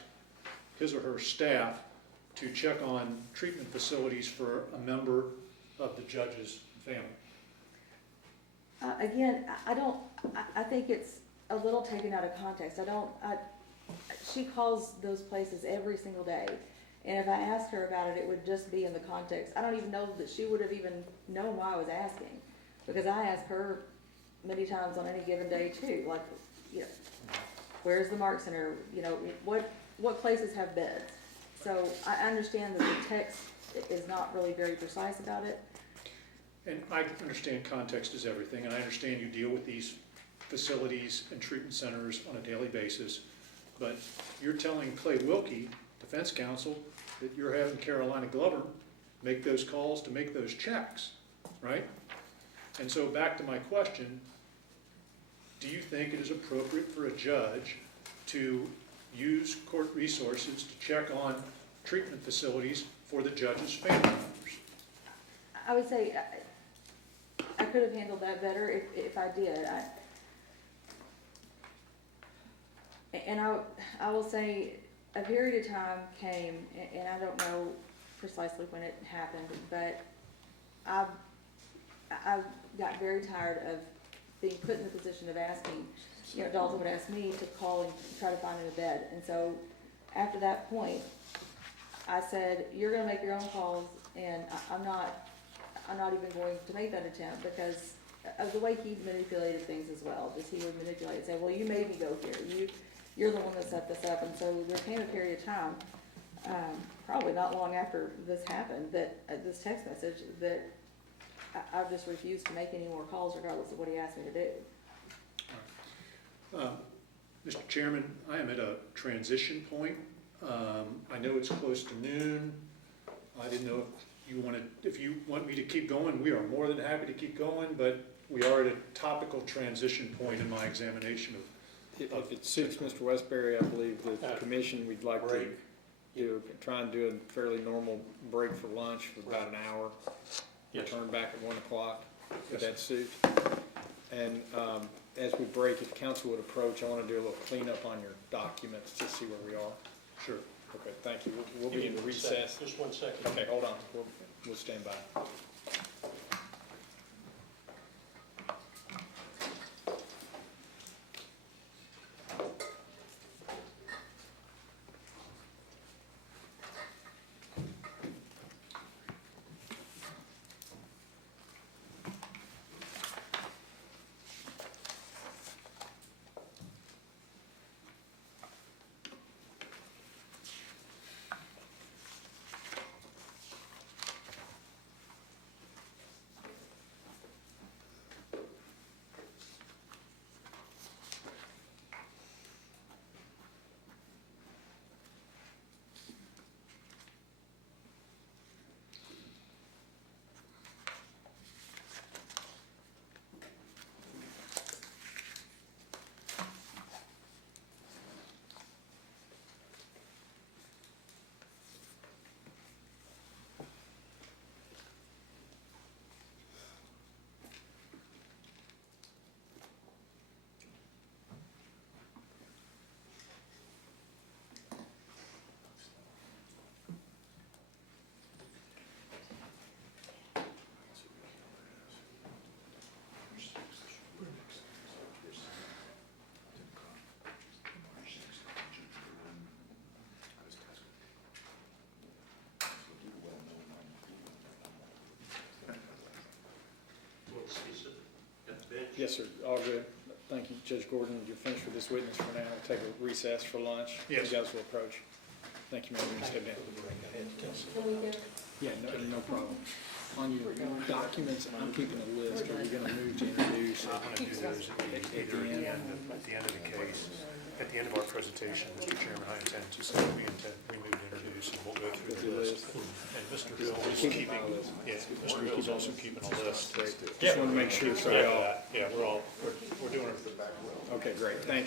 his or her staff to check on treatment facilities for a member of the judge's family? Again, I think it's a little taken out of context. She calls those places every single day. And if I asked her about it, it would just be in the context. I don't even know that she would have even known why I was asking. Because I ask her many times on any given day too, like, you know, where's the Mark Center? You know, what places have beds? So I understand that the text is not really very precise about it. And I understand context is everything, and I understand you deal with these facilities and treatment centers on a daily basis, but you're telling Clay Wilkie, defense counsel, that you're having Carolina Glover make those calls to make those checks, right? And so back to my question, do you think it is appropriate for a judge to use court resources to check on treatment facilities for the judge's family members? I would say I could have handled that better if I did. I will say a period of time came, and I don't know precisely when it happened, but I got very tired of being put in the position of asking, you know, Dalton would ask me to call and try to find him a bed. And so after that point, I said, you're gonna make your own calls, and I'm not even going to make that attempt because of the way he manipulated things as well. Just he would manipulate and say, well, you made me go here. You're the one that set this up. And so there came a period of time, probably not long after this happened, that this text message that I've just refused to make any more calls regardless of what he asked me to do. Mr. Chairman, I am at a transition point. I know it's close to noon. I didn't know if you want me to keep going, we are more than happy to keep going, but we are at a topical transition point in my examination of. If it suits Mr. Westbury, I believe the commission, we'd like to try and do a fairly normal break for lunch for about an hour. Yes. Return back at 1 o'clock. Would that suit? And as we break, if council would approach, I want to do a little cleanup on your documents to see where we are. Sure. Okay, thank you. We'll be in recess. Just 1 second. Okay, hold on. We'll stand by. Yes, sir, all good. Thank you, Judge Gordon. You're finished with this witness for now. We'll take a recess for lunch. Yes. You guys will approach. Thank you, Mayor. You can step down. Yeah, no problem. On your documents, I'm keeping a list. Are we gonna move to introduce? I'm gonna do those at the end of the case. At the end of our presentation, Mr. Chairman, I intend to say we move to introduce, and we'll go through the list. And Mr. Hill is keeping, Mr. Hill's also keeping a list. Just wanna make sure, so we all, Yeah, we're doing it. okay, great, thank you.